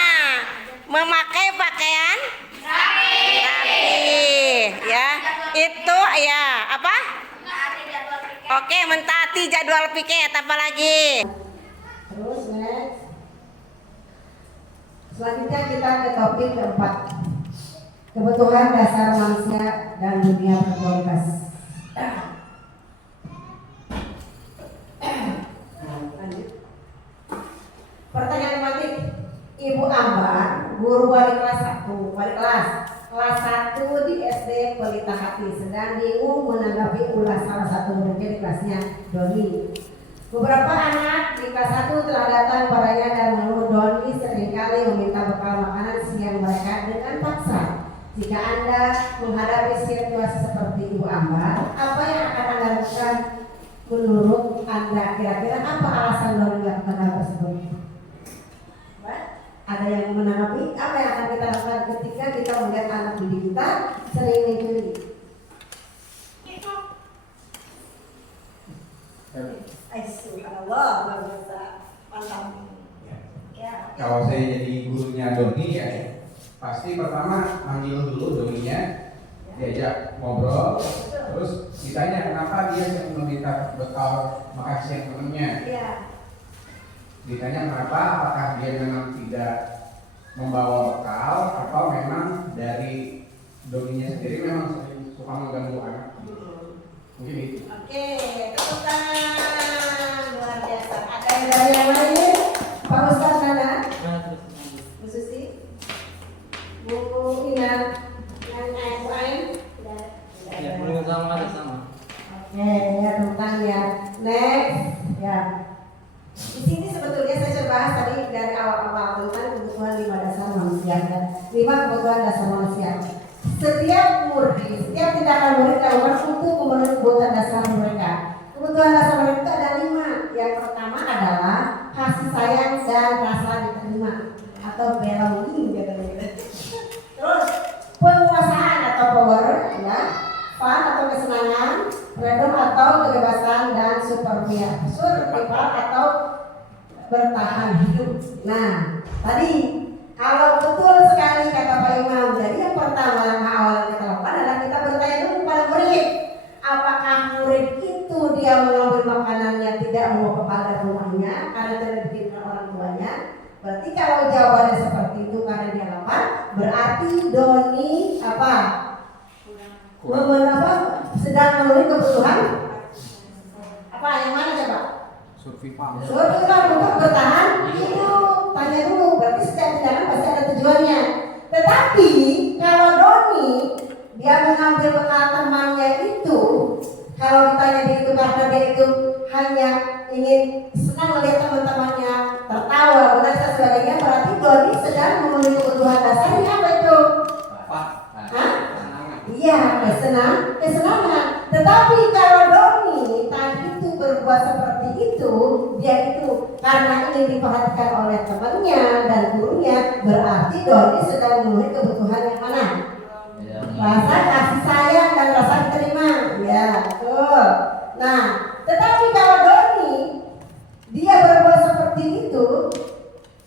Memakai pakaian rapi. Ya, itu ya apa? Oke, mentaati jadwal piket. Apa lagi? Terus next. Selanjutnya kita ke topik keempat. Kebutuhan dasar manusia dan dunia berkualitas. Lanjut. Pertanyaan tematik. Ibu Ambar, guru wali kelas 1, kelas 1 di SD Pelita Hati, sedang bingung menanggapi ulas salah satu muridnya di kelasnya, Doni. Beberapa anak di kelas 1 telah datang padanya dan mengeluh Doni seringkali meminta bekal makanan siang mereka dengan paksa. Jika Anda menghadapi situasi seperti Ibu Ambar, apa yang akan Anda lakukan? Menurut Anda, kira-kira apa alasan Doni melakukan hal tersebut? Ada yang menanggapi apa yang akan kita lakukan ketika kita melihat anak didik kita sering mencuri? Subhanallah, luar biasa, mantap. Ya. Kalau saya jadi gurunya Doni ya, pasti pertama manggil dulu Doninya, diajak ngobrol, terus ditanya kenapa dia sering meminta bekal makan siang temennya. Ya. Ditanya kenapa, apakah dia memang tidak membawa bekal atau memang dari Doninya sendiri memang sering suka mengganggu anak. Mungkin itu. Oke, tepuk tangan, luar biasa. Ada yang dari yang lain? Pak Ustadz Nana, Bu Susi, Bu Ina, yang Bu Ain. Ya, belum sama. Oke, ya tentang ya. Next, ya. Di sini sebetulnya saya sudah bahas tadi dari awal-awal tentang kebutuhan 5 dasar manusia dan 5 kebutuhan dasar manusia. Setiap murid, setiap tindakan murid dilakukan untuk memenuhi kebutuhan dasar mereka. Kebutuhan dasar mereka itu ada 5. Yang pertama adalah kasih sayang dan rasa diterima atau belonging katanya. Terus penguasaan atau power, ya, fun atau kesenangan, freedom atau kebebasan dan survival atau bertahan hidup. Nah, tadi kalau betul sekali kata Pak Imam, jadi yang pertama langkah awal yang kita lakukan adalah kita bertanya dulu kepada murid, apakah murid itu dia mengambil makanannya tidak mau kepada rumahnya karena tidak dikirimkan orang tuanya. Berarti kalau jawabannya seperti itu karena dia lapar, berarti Doni apa? Sedang memenuhi kebutuhan apa? Yang mana coba? Survival untuk bertahan hidup. Tanya dulu, berarti setiap tindakan pasti ada tujuannya. Tetapi kalau Doni dia mengambil bekal temannya itu, kalau ditanya dia itu karena dia itu hanya ingin senang melihat teman-temannya tertawa, dan sebagainya, berarti Doni sedang memenuhi kebutuhan dasarnya apa itu? Iya, kesenangan. Tetapi kalau Doni tadi itu berbuat seperti itu, dia itu karena ingin diperhatikan oleh temannya dan gurunya, berarti Doni sedang memenuhi kebutuhan yang mana? Rasa kasih sayang dan rasa diterima. Ya, betul. Nah, tetapi kalau Doni dia berbuat seperti itu,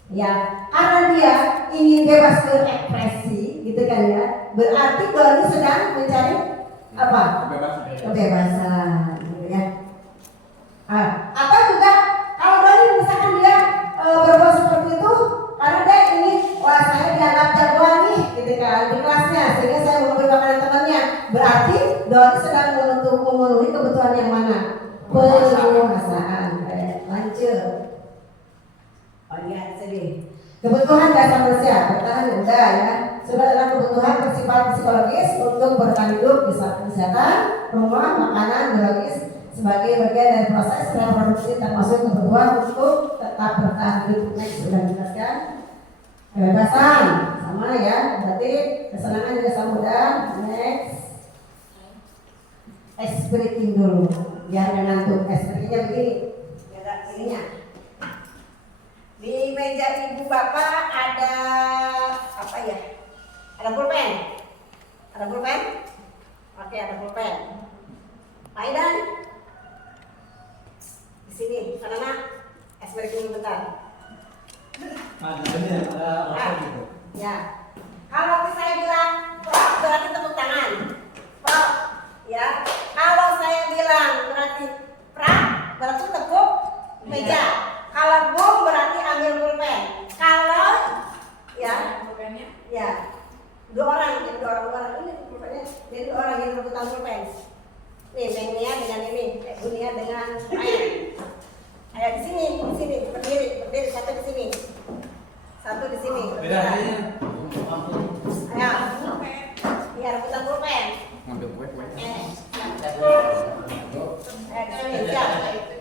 ya karena dia ingin bebas berekspresi, gitu kan ya. Berarti Doni sedang mencari apa? Kebebasan, gitu ya. Atau juga kalau Doni misalkan dia berbuat seperti itu karena dia ingin, wah saya dianggap jagoan nih, gitu kan, di kelasnya, sehingga saya mengambil makanan temannya. Berarti Doni sedang memenuhi kebutuhan yang mana? Penguasaan. Lanjut. Oh iya, sedih. Kebutuhan dasar manusia, bertahan udah ya. Sudah adalah kebutuhan bersifat psikologis untuk bertahan hidup, misalnya kesehatan, rumah, makanan, biologis sebagai bagian dari proses reproduksi, termasuk kebutuhan untuk tetap bertahan hidup. Next, sudah dijelaskan. Kebebasan sama ya, berarti kesenangan juga sama udah. Next, ice breaking dulu, biar nggak ngantuk. Ice breakingnya begini, ada ininya. Di meja ibu bapak ada apa ya? Ada pulpen? Ada pulpen? Oke, ada pulpen. Pak Idan, di sini, karena Eksperimen bentar. Ada gitu. Ya. Kalau saya bilang prok berarti tepuk tangan. Prok, ya. Kalau saya bilang berarti prak berarti tepuk meja. Kalau bom berarti ambil pulpen. Kalau ya, ya. Dua orang ini pulpennya. Jadi dua orang yang rebutan pulpen. Nih, Nia dengan ini, Bunia dengan Ayah. Ayah di sini, berdiri satu di sini. Satu di sini. Bedanya Ayo. Iya, rebutan pulpen. ngambil kue. Di sini, siap.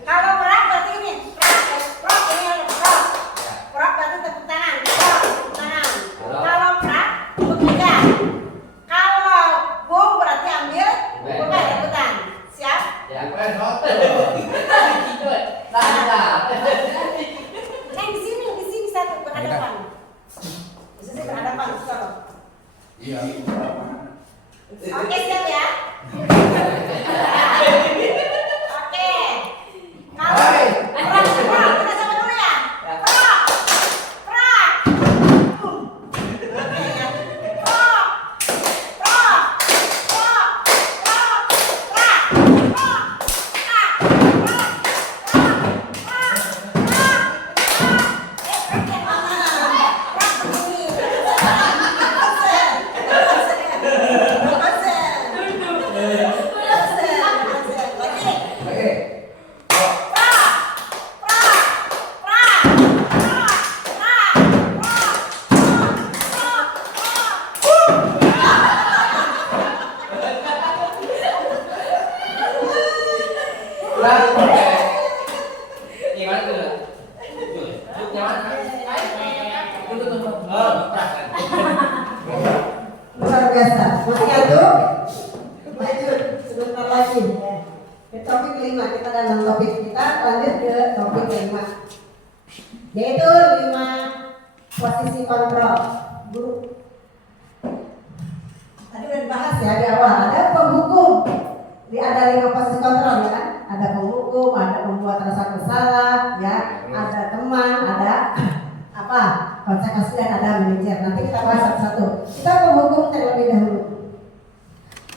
Kalau prak berarti ini. Prak ini yang prak. Prak berarti tepuk tangan. Prak, tepuk tangan. Kalau prak, tepuk meja. Kalau bom berarti ambil pulpen rebutan. Siap? Ya, gue hotel. Nah, Di sini satu berhadapan. Di sini berhadapan, Solo. Iya. Oke, siap ya? Oke. Kalau prak, kita sama dulu ya. Prak. Prak. Oke ya. Prak. Prak. Prak. Prak. Prak. Prak. Gimana tuh? Luar biasa. Masih aduk? Lanjut. Sebentar lagi. Ke topik kelima. Kita dalam topik kita lanjut ke topik kelima. Yaitu 5 posisi kontrol. Guru. Tadi udah dibahas ya di awal. Ada penghukum. Ada 5 posisi kontrol ya kan? Ada penghukum, ada pembuat rasa bersalah, ya, ada teman, ada apa? Konsekuensi dan ada manajer. Nanti kita bahas satu-satu. Kita penghukum terlebih dahulu.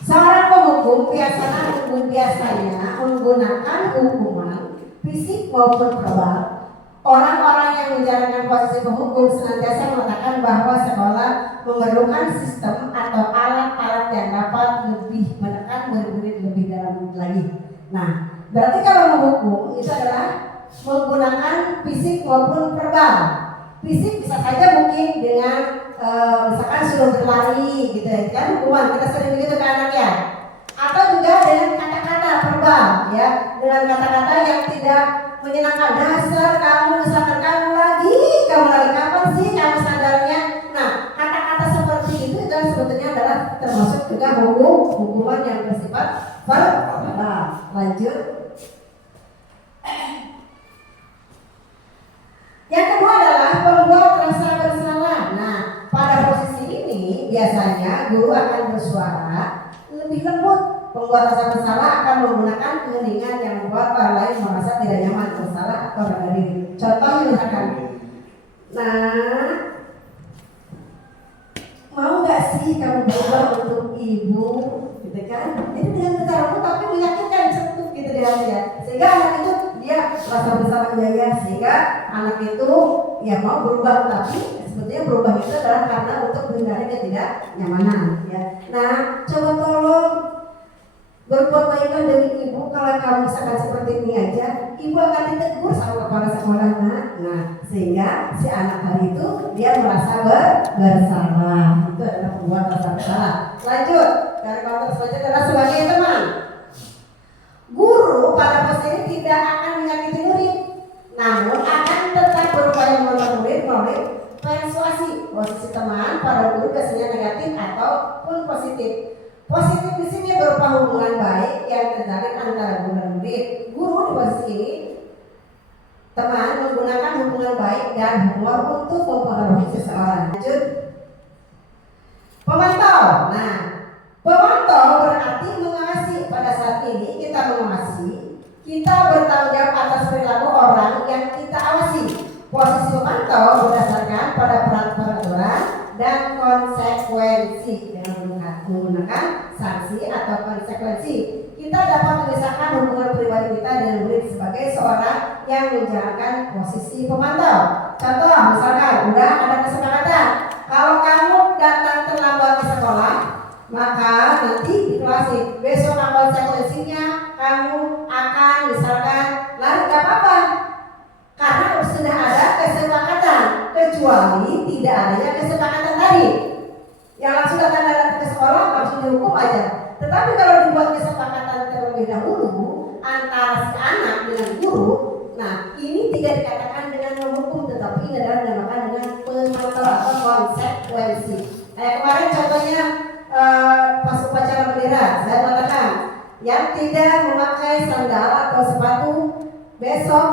Seorang penghukum biasanya menggunakan hukuman fisik maupun verbal. Orang-orang yang menjalankan posisi penghukum senantiasa mengatakan bahwa sekolah memerlukan sistem atau alat-alat yang dapat lebih menekan murid-murid lebih dalam lagi. Nah, berarti kalau menghukum itu adalah menggunakan fisik maupun verbal. Fisik bisa saja mungkin dengan misalkan suruh berlari gitu ya, kan hukuman kita sering begitu ke anak ya. Atau juga dengan kata-kata verbal ya, dengan kata-kata yang tidak menyenangkan. Dasar kamu, misalkan kamu lagi kapan sih kamu sadarnya. Nah, kata-kata seperti itu kan sebetulnya adalah termasuk juga hukuman yang bersifat verbal. Lanjut. Yang kedua adalah pembuat rasa bersalah. Nah, pada posisi ini biasanya guru akan bersuara lebih lembut. Pembuat rasa bersalah akan menggunakan keheningan yang membuat orang lain merasa tidak nyaman, bersalah atau rendah diri. Contohnya misalkan, nah, mau nggak sih kamu berubah untuk ibu, gitu kan? Jadi dengan cara lembut tapi meyakinkan sentuh gitu di hati ya. Sehingga anak itu dia rasa bersalah menjaga, sehingga anak itu ya mau berubah, tapi sebetulnya berubah itu adalah karena untuk menghindari ketidaknyamanan ya. Nah, coba tolong berbuat baiklah demi ibu. Kalau kamu misalkan seperti ini aja, ibu akan ditegur sama kepala sekolah. Nah, sehingga si anak tadi itu dia merasa bersalah. Itu adalah pembuat rasa bersalah. Lanjut, dari konteks selanjutnya adalah sebagai teman. Guru pada posisi ini tidak akan menyakiti murid, namun akan tetap berupaya menolong murid melalui persuasi. Posisi teman pada guru biasanya negatif ataupun positif. Positif di sini berupa hubungan baik yang terjalin antara guru dan murid. Guru di posisi ini teman menggunakan hubungan baik dan humor untuk mempengaruhi seseorang. Lanjut. Pemantau. Nah, pemantau berarti mengawasi. Pada saat ini kita mengawasi Kita bertanggung jawab atas perilaku orang yang kita awasi. Posisi pemantau berdasarkan pada peraturan dan konsekuensi dengan menggunakan sanksi atau konsekuensi. Kita dapat memisahkan hubungan pribadi kita dengan murid sebagai seorang yang menjalankan posisi pemantau. Contoh, misalkan udah ada kesepakatan, kalau kamu datang terlambat ke sekolah, maka nanti di kelas besok konsekuensinya kamu akan misalkan lari, gak apa-apa, karena sudah ada kesepakatan, kecuali tidak adanya kesepakatan tadi. Yang langsung datang ke sekolah langsung dihukum aja. Tetapi kalau dibuat kesepakatan terlebih dahulu antara si anak dengan guru, nah ini tidak dikatakan dengan menghukum, tetapi ini adalah dinamakan dengan pemantau atau konsekuensi. Kemarin contohnya pas upacara bendera, saya mengatakan yang tidak memakai sandal atau sepatu besok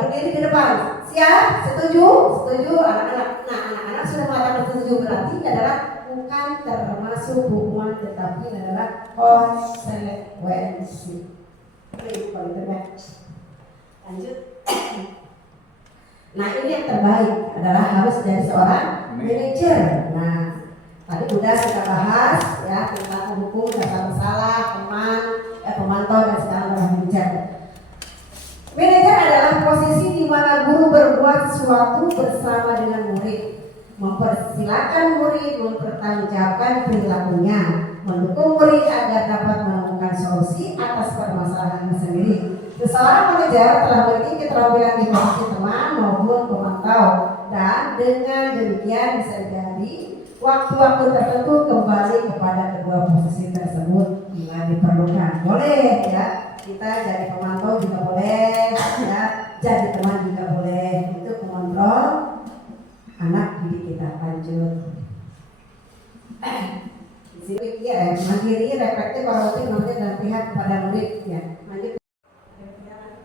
berdiri di depan. Siap? Setuju? Setuju anak-anak. Nah, anak-anak sudah mengatakan setuju, berarti adalah bukan termasuk hukuman, tetapi adalah konsekuensi. Lanjut. Nah, ini yang terbaik adalah harus dari seorang manajer. Nah, tadi sudah kita bahas ya tentang hukum, dasar bersalah, pemantau dan sekarang adalah manajer. Manajer adalah posisi di mana guru berbuat sesuatu bersama dengan murid, mempersilahkan murid mempertanggungjawabkan perilakunya, mendukung murid agar dapat menemukan solusi atas permasalahannya sendiri. Seseorang manajer telah memiliki keterampilan di posisi teman maupun pemantau, dan dengan demikian bisa jadi waktu-waktu tertentu kembali kepada kedua posisi tersebut bila diperlukan. Boleh ya, kita jadi pemantau juga boleh ya, jadi teman juga boleh, untuk mengontrol anak didik kita. Lanjut. Di sini ya, mandiri, reflektif, evaluatif, nanti dan pihak kepada murid ya. Lanjut.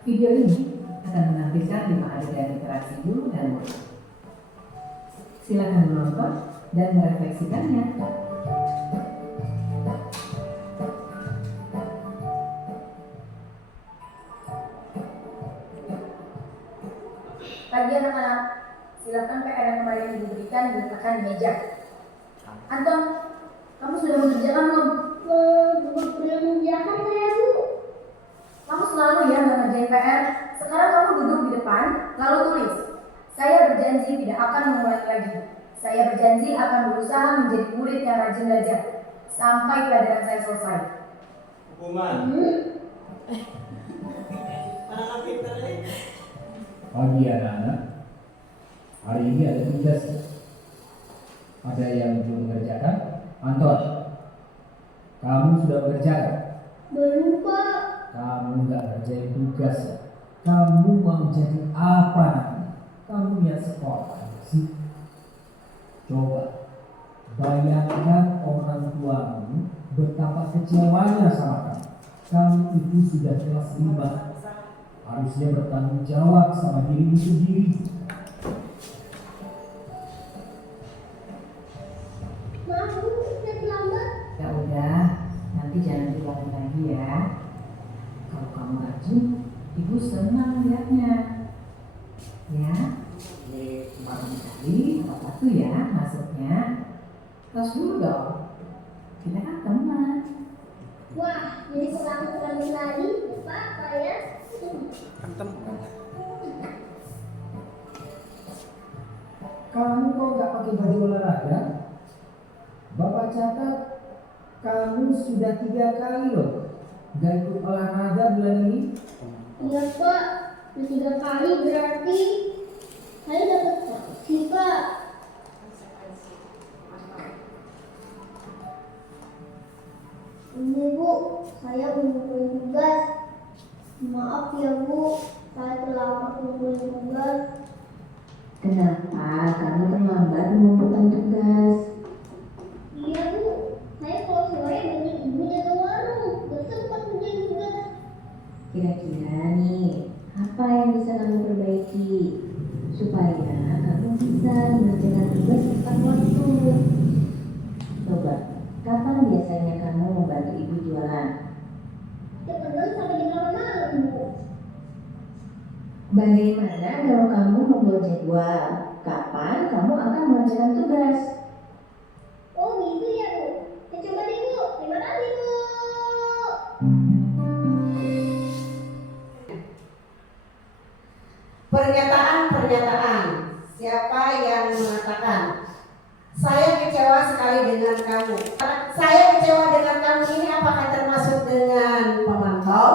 Video ini akan menampilkan 5 adegan interaksi guru dan murid. Silakan menonton dan merefleksikannya. Pagi anak-anak, silakan PR yang kemarin diberikan diletakkan di meja. Anton, kamu sudah mengerjakan belum? Belum mengerjakan saya, Bu. Kamu selalu ya mengerjain PR. Sekarang kamu duduk di depan, lalu tulis. Saya berjanji tidak akan mengulangi lagi. Saya berjanji akan berusaha menjadi murid yang rajin belajar sampai pelajaran saya selesai. Hukuman. Pagi anak-anak, hari ini ada tugas. Ada yang belum mengerjakan? Anton, kamu sudah mengerjakan? Belum, Pak. Kamu nggak kerjain tugas ya? Kamu mau jadi apa nanti? Kamu lihat sekolah sih? Coba bayangkan orang tuamu betapa kecewanya sama kamu. Kamu itu sudah kelas 5, harusnya bertanggung jawab sama dirimu sendiri. Maaf, Bu, saya terlambat. Ya udah, nanti jangan diulangi lagi ya. Kalau kamu rajin, ibu senang lihatnya. Ya, kemarin kali tepat waktu ya masuknya. Terus dulu dong, kita kan teman. Wah, jadi pelaku kembali lagi, Pak, ya. Kamu kok nggak pakai baju olahraga? Bapak catat kamu sudah 3 kali loh nggak ikut olahraga bulan ini. Iya, Pak. 3 kali berarti saya dapat sanksi, Pak. Ini, Bu, saya mengumpulkan tugas. Maaf ya, Bu, saya terlambat mengumpulkan tugas. Kenapa kamu terlambat mengumpulkan tugas? Iya, Bu, saya kalau sore dengan ibu jaga warung, gak sempat mengerjain tugas. Kira-kira nih, apa yang bisa kamu perbaiki supaya kamu bisa mengerjakan tugas tepat waktu? Coba, kapan biasanya kamu membantu ibu jualan? Terkadang sampai di malam Bagaimana kalau kamu membuat jadwal? Kapan kamu akan mengerjakan tugas? Oh gitu ya Bu. Ya, coba deh Bu. Terima kasih Bu. Pernyataan. Siapa yang mengatakan saya kecewa sekali dengan kamu? Saya kecewa dengan kamu ini apakah termasuk dengan pemantau?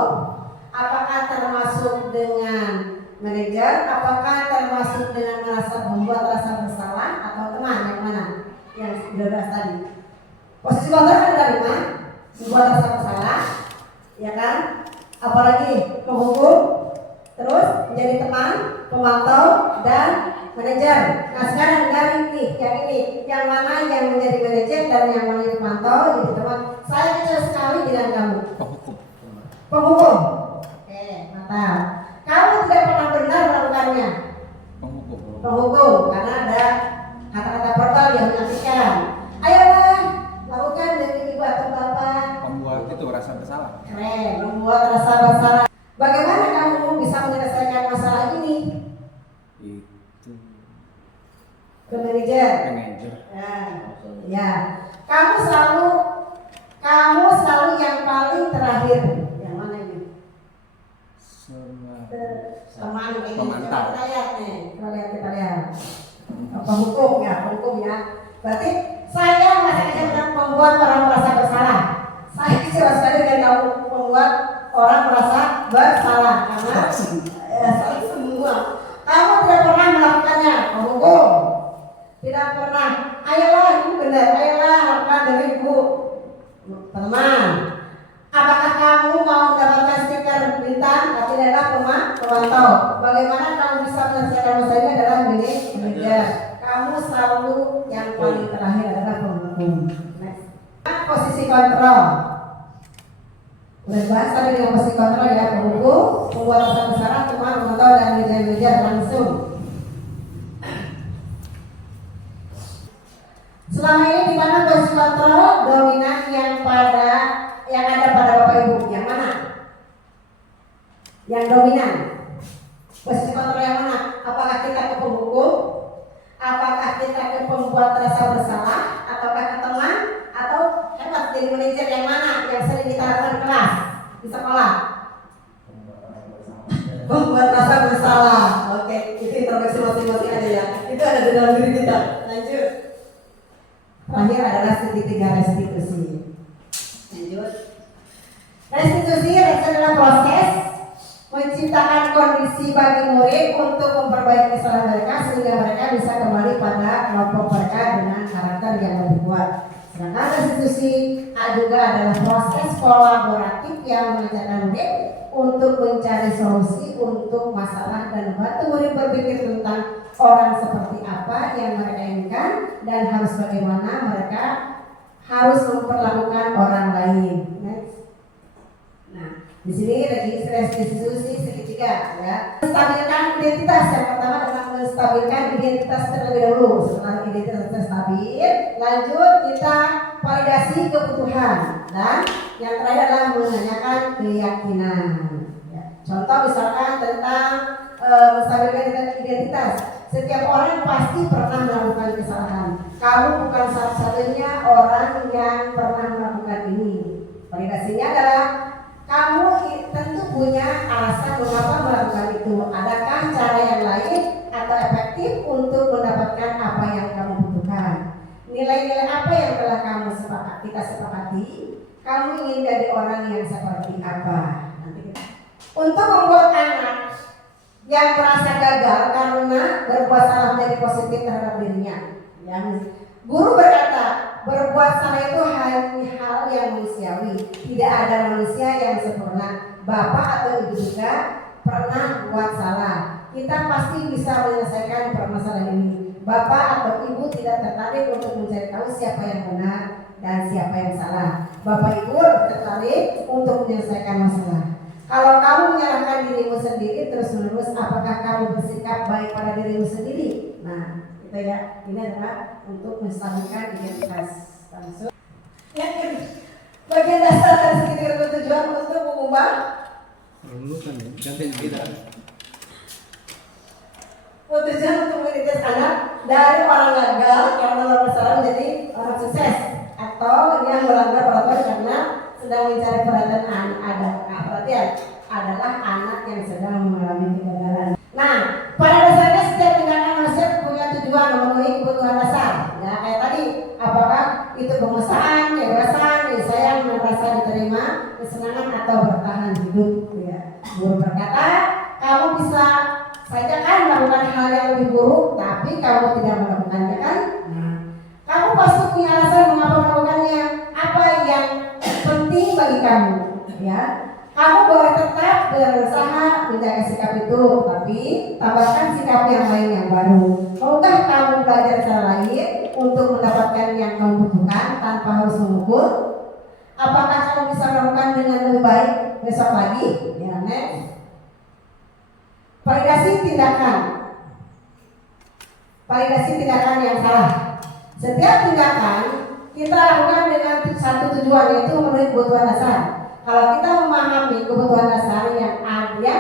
Apakah termasuk dengan manajer? Apakah termasuk dengan membuat rasa bersalah atau teman yang mana? Yang 12 tadi. Posisi kontrol ada 5, membuat rasa bersalah, ya kan? Apalagi penghukum, terus menjadi teman, pemantau, dan manajer. Nah sekarang dari yang mana yang menjadi manajer dan yang menjadi pemantau, jadi teman. Saya kecewa sekali dengan kamu. Penghukum. Oke, mantap. Kamu tidak pernah benar melakukannya. Penghukum, karena ada kata-kata verbal yang menyakitkan. Ayolah, lakukan demi ibu atau bapak. Membuat itu rasa bersalah. Keren, membuat rasa bersalah. Bagaimana kamu bisa menyelesaikan masalah ini? Itu Ke manajer. manajer. Ya. Kamu selalu yang paling terakhir. Yang mana ini? Teman ini. Pemantau. Kita lihat nih. Kita lihat. Penghukum ya. Berarti saya masih akan membuat orang merasa bersalah. Saya kecewa sekali dengan kamu membuat orang merasa bersalah karena semua. Kamu tidak pernah melakukannya. Penghukum. Tidak pernah. Ayolah, ini benar. Ayolah, lakukan demi ibu. Teman. Apakah kamu mau mendapatkan stiker bintang? Tapi adalah pemantau. Bagaimana kamu bisa menyelesaikan masalah ini adalah manajer. Kamu selalu yang paling terakhir adalah penghukum. Next. Posisi kontrol. Udah bahas tadi dengan posisi kontrol ya, penghukum, membuat rasa bersalah, teman, pemantau, dan manajer langsung. Selama ini di mana posisi kontrol dominan yang ada pada Bapak Ibu? Yang mana? Yang dominan. Posisi kontrol yang mana? Apakah kita ke penghukum? Apakah kita ke pembuat rasa bersalah? Ataukah ke teman? Atau hebat jadi manajer yang mana? Yang sering kita lakukan di kelas, di sekolah? Pembuat rasa bersalah. Oke, itu introspeksi masing-masing aja ya. Itu ada di dalam diri kita. Lanjut. Terakhir adalah segitiga restitusi. Lanjut. Restitusi adalah proses menciptakan kondisi bagi murid untuk memperbaiki kesalahan mereka sehingga mereka bisa kembali pada kelompok mereka dengan karakter yang lebih kuat. Sedangkan restitusi juga adalah proses kolaboratif yang mengajarkan murid untuk mencari solusi untuk masalah dan membantu murid berpikir tentang orang seperti apa yang mereka inginkan dan harus bagaimana mereka harus memperlakukan orang lain. Next. Nah, di sini restitusi segitiga ya. Menstabilkan identitas yang pertama adalah menstabilkan identitas terlebih dahulu. Setelah identitas terstabil, lanjut kita validasi kebutuhan dan yang terakhir adalah menanyakan keyakinan. Ya. Contoh misalkan tentang menstabilkan identitas. Setiap orang pasti pernah melakukan kesalahan. Kamu bukan satu-satunya orang yang pernah melakukan ini. Validasinya adalah kamu tentu punya alasan mengapa melakukan itu. Adakah cara yang lain atau efektif untuk mendapatkan apa yang kamu butuhkan? Nilai-nilai apa yang telah kita sepakati? Kamu ingin dari orang yang seperti apa? Untuk membuat anak yang merasa gagal karena berbuat salah menjadi positif terhadap dirinya. Guru berkata, berbuat salah itu hal yang manusiawi. Tidak ada manusia yang sempurna. Bapak atau ibu juga pernah buat salah. Kita pasti bisa menyelesaikan permasalahan ini. Bapak atau ibu tidak tertarik untuk mencari tahu siapa yang benar dan siapa yang salah. Bapak ibu tertarik untuk menyelesaikan masalah. Kalau kamu menyalahkan dirimu sendiri terus-menerus, apakah kamu bersikap baik pada dirimu sendiri? Nah, itu ya. Ini adalah untuk menstabilkan identitas. Langsung. Bagian dasar dari segitiga bertujuan untuk mengubah. Tujuan untuk mendidik anak dari orang gagal karena bermasalah menjadi orang sukses, atau yang melanggar peraturan karena sedang mencari perhatian adalah anak yang sedang mengalami kegagalan. Nah, pada dasarnya setiap tindakan manusia punya tujuan memenuhi kebutuhan dasar. Ya, kayak tadi, apakah itu pengusahaan, kebebasan, disayang, merasa diterima, kesenangan atau bertahan hidup. Ya. Guru berkata, kamu bisa saja kan melakukan hal yang lebih buruk, tapi kamu tidak melakukannya kan? Kamu pasti punya alasan mengapa melakukannya. Apa yang penting bagi kamu? Ya. Kamu boleh tetap berusaha menjaga sikap itu, tapi tambahkan sikap yang lain yang baru. Maukah kamu belajar cara lain untuk mendapatkan yang kamu butuhkan tanpa harus memukul? Apakah kamu bisa melakukan dengan lebih baik besok lagi? Ya, next. Validasi tindakan yang salah. Setiap tindakan kita lakukan dengan satu tujuan, yaitu memenuhi kebutuhan dasar. Kalau kita memahami kebutuhan dasar yang ada,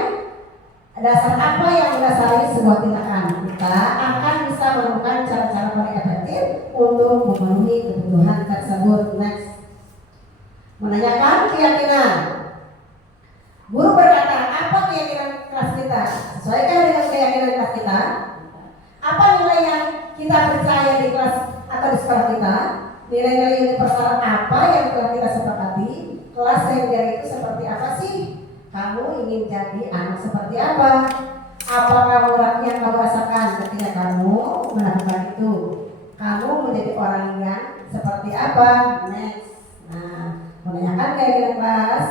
dasar apa yang mendasari sebuah tindakan, kita akan bisa menemukan cara-cara paling efektif untuk memenuhi kebutuhan tersebut. Next. Menanyakan keyakinan. Guru berkata, apa keyakinan kelas kita? Sesuaikan dengan keyakinan kelas kita. Apa nilai yang kita percaya di kelas atau di sekolah kita? Nilai-nilai universal apa yang telah kita sepakati? Kelas yang dari itu seperti apa sih? Kamu ingin jadi anak seperti apa? Apa kamu yang kamu rasakan ketika kamu melakukan itu? Kamu menjadi orang yang seperti apa? Next. Nah, menanyakan keyakinan kelas.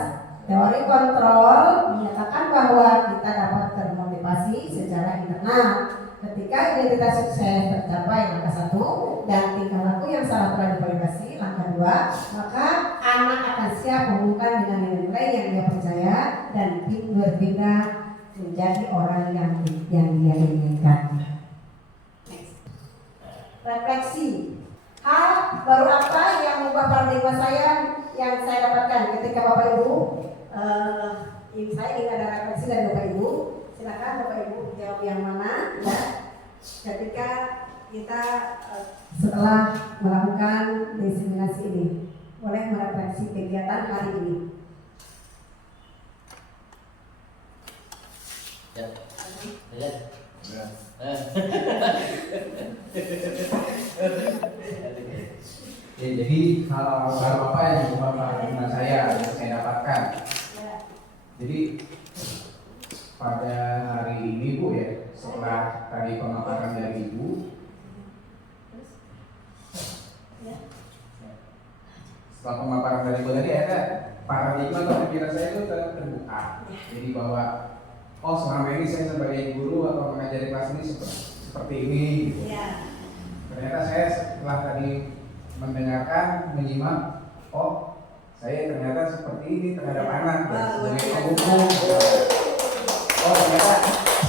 Teori kontrol menyatakan bahwa kita dapat termotivasi secara internal ketika identitas sukses tercapai langkah 1 dan tingkah laku yang salah telah divalidasi langkah 2, maka anak akan siap mengumumkan dengan nilai yang dia percaya dan berpindah menjadi orang yang dia inginkan. Refleksi. Hal baru apa yang mengubah paradigma saya yang saya dapatkan ketika Bapak Ibu saya ingin ada refleksi dari Bapak Ibu. Silakan Bapak Ibu jawab yang mana ya. Ketika kita setelah melakukan diseminasi ini, boleh merefleksi kegiatan hari ini. Ya, jadi hal baru apa yang mengubah paradigma saya yang saya dapatkan? Jadi pada hari ini Bu ya, setelah tadi pemaparan dari Ibu, setelah pemaparan dari Ibu tadi ada paradigma atau pikiran saya itu terbuka. Jadi bahwa oh selama ini saya sebagai guru atau mengajar di kelas ini seperti ini gitu. Ternyata saya setelah tadi mendengarkan, menyimak, oh saya ternyata seperti ini terhadap anak sebagai penghukum. Oh ternyata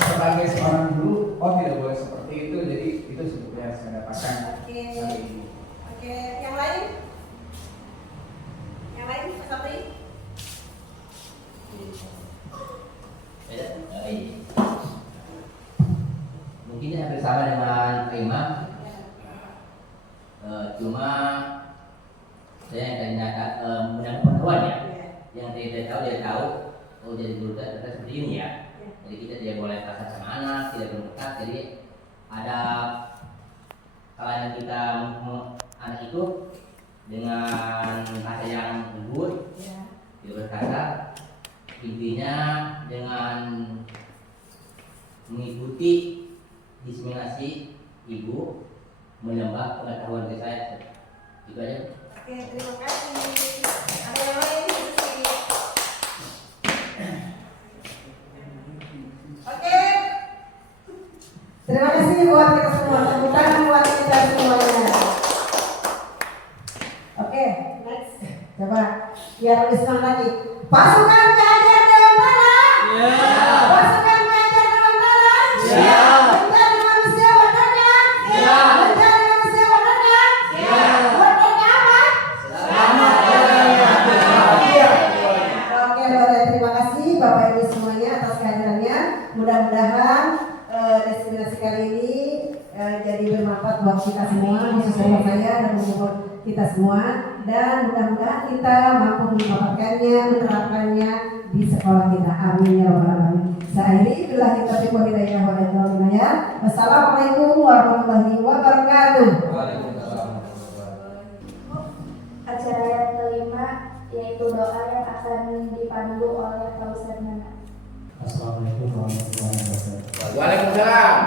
sebagai seorang guru, oh tidak boleh seperti itu. Jadi itu sebetulnya saya dapatkan hari ini. Oke, yang lain? Yang lain, Pak Sapri? Mungkin hampir sama dengan Imam. Cuma saya yang tadi mendapat pengetahuan ya, yang dia tahu, oh jadi guru ternyata seperti ini ya. Jadi kita tidak boleh kasar sama anak, tidak boleh ketat. Jadi ada kalanya kita anak itu dengan rasa yang lembut, tidak berkasar. Intinya dengan mengikuti diseminasi ibu, menambah pengetahuan ke saya. Itu aja. Oke, terima kasih. Ada yang lain? Oke. Terima kasih buat kita semua. Tepuk tangan buat kita semuanya. Oke, next. Coba biar lebih semangat lagi. Pasukan Ganjar Dewan Tanah. Pasukan Ganjar Dewan Tanah. Menjadi manusia berdaulat. Menjadi manusia berdaulat. Berdaulat apa? Oke, boleh. Terima kasih Bapak Ibu semuanya atas kehadirannya. Mudah-mudahan destinasi donasi kali ini jadi bermanfaat buat kita semua, khususnya buat saya dan buat kita semua, dan mudah-mudahan kita mampu mendapatkannya, menerapkannya di sekolah kita. Amin ya rabbal alamin. Sa'ili billahi taufiq wal hidayah. Wassalamualaikum warahmatullahi wabarakatuh. Acara yang kelima yaitu doa yang akan dipandu oleh Pak Ustadz Nana. Assalamualaikum warahmatullahi wabarakatuh. Waalaikumsalam.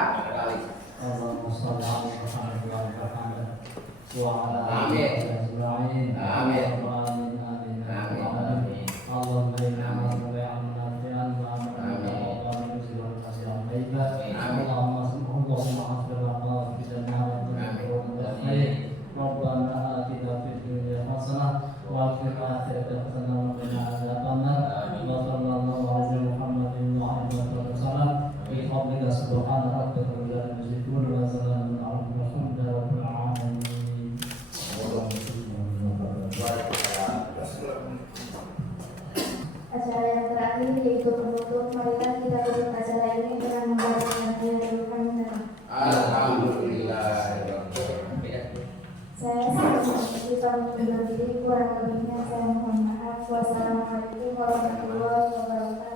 Allahumma shalli ala Muhammad wa ala Muhammad wa ala ali Amin. ajma'in. Amin. Amin. Amin. Amin. Allahumma inna nas'aluka ilman nafi'an wa amalan mutaqabbalan wa rizqan tayyiban. Allahumma salli ala fi jannah wa khair. Rabbana atina fid dunya hasanah wa fil akhirati hasanah wa qina adzabannar. Wa sallallahu ala Muhammadin wa ala alihi wasallam. Bi fadlika subhana rabbika rabbil izzati wa salamun ala al-mursalin rabbil alamin. Acara yang terakhir yaitu penutup. Marilah kita tutup acara ini dengan membacakan ayatul hamdan. Alhamdulillah. Saya sekali pamit undur diri, kurang lebihnya saya mohon maaf. Wassalamualaikum warahmatullahi wabarakatuh.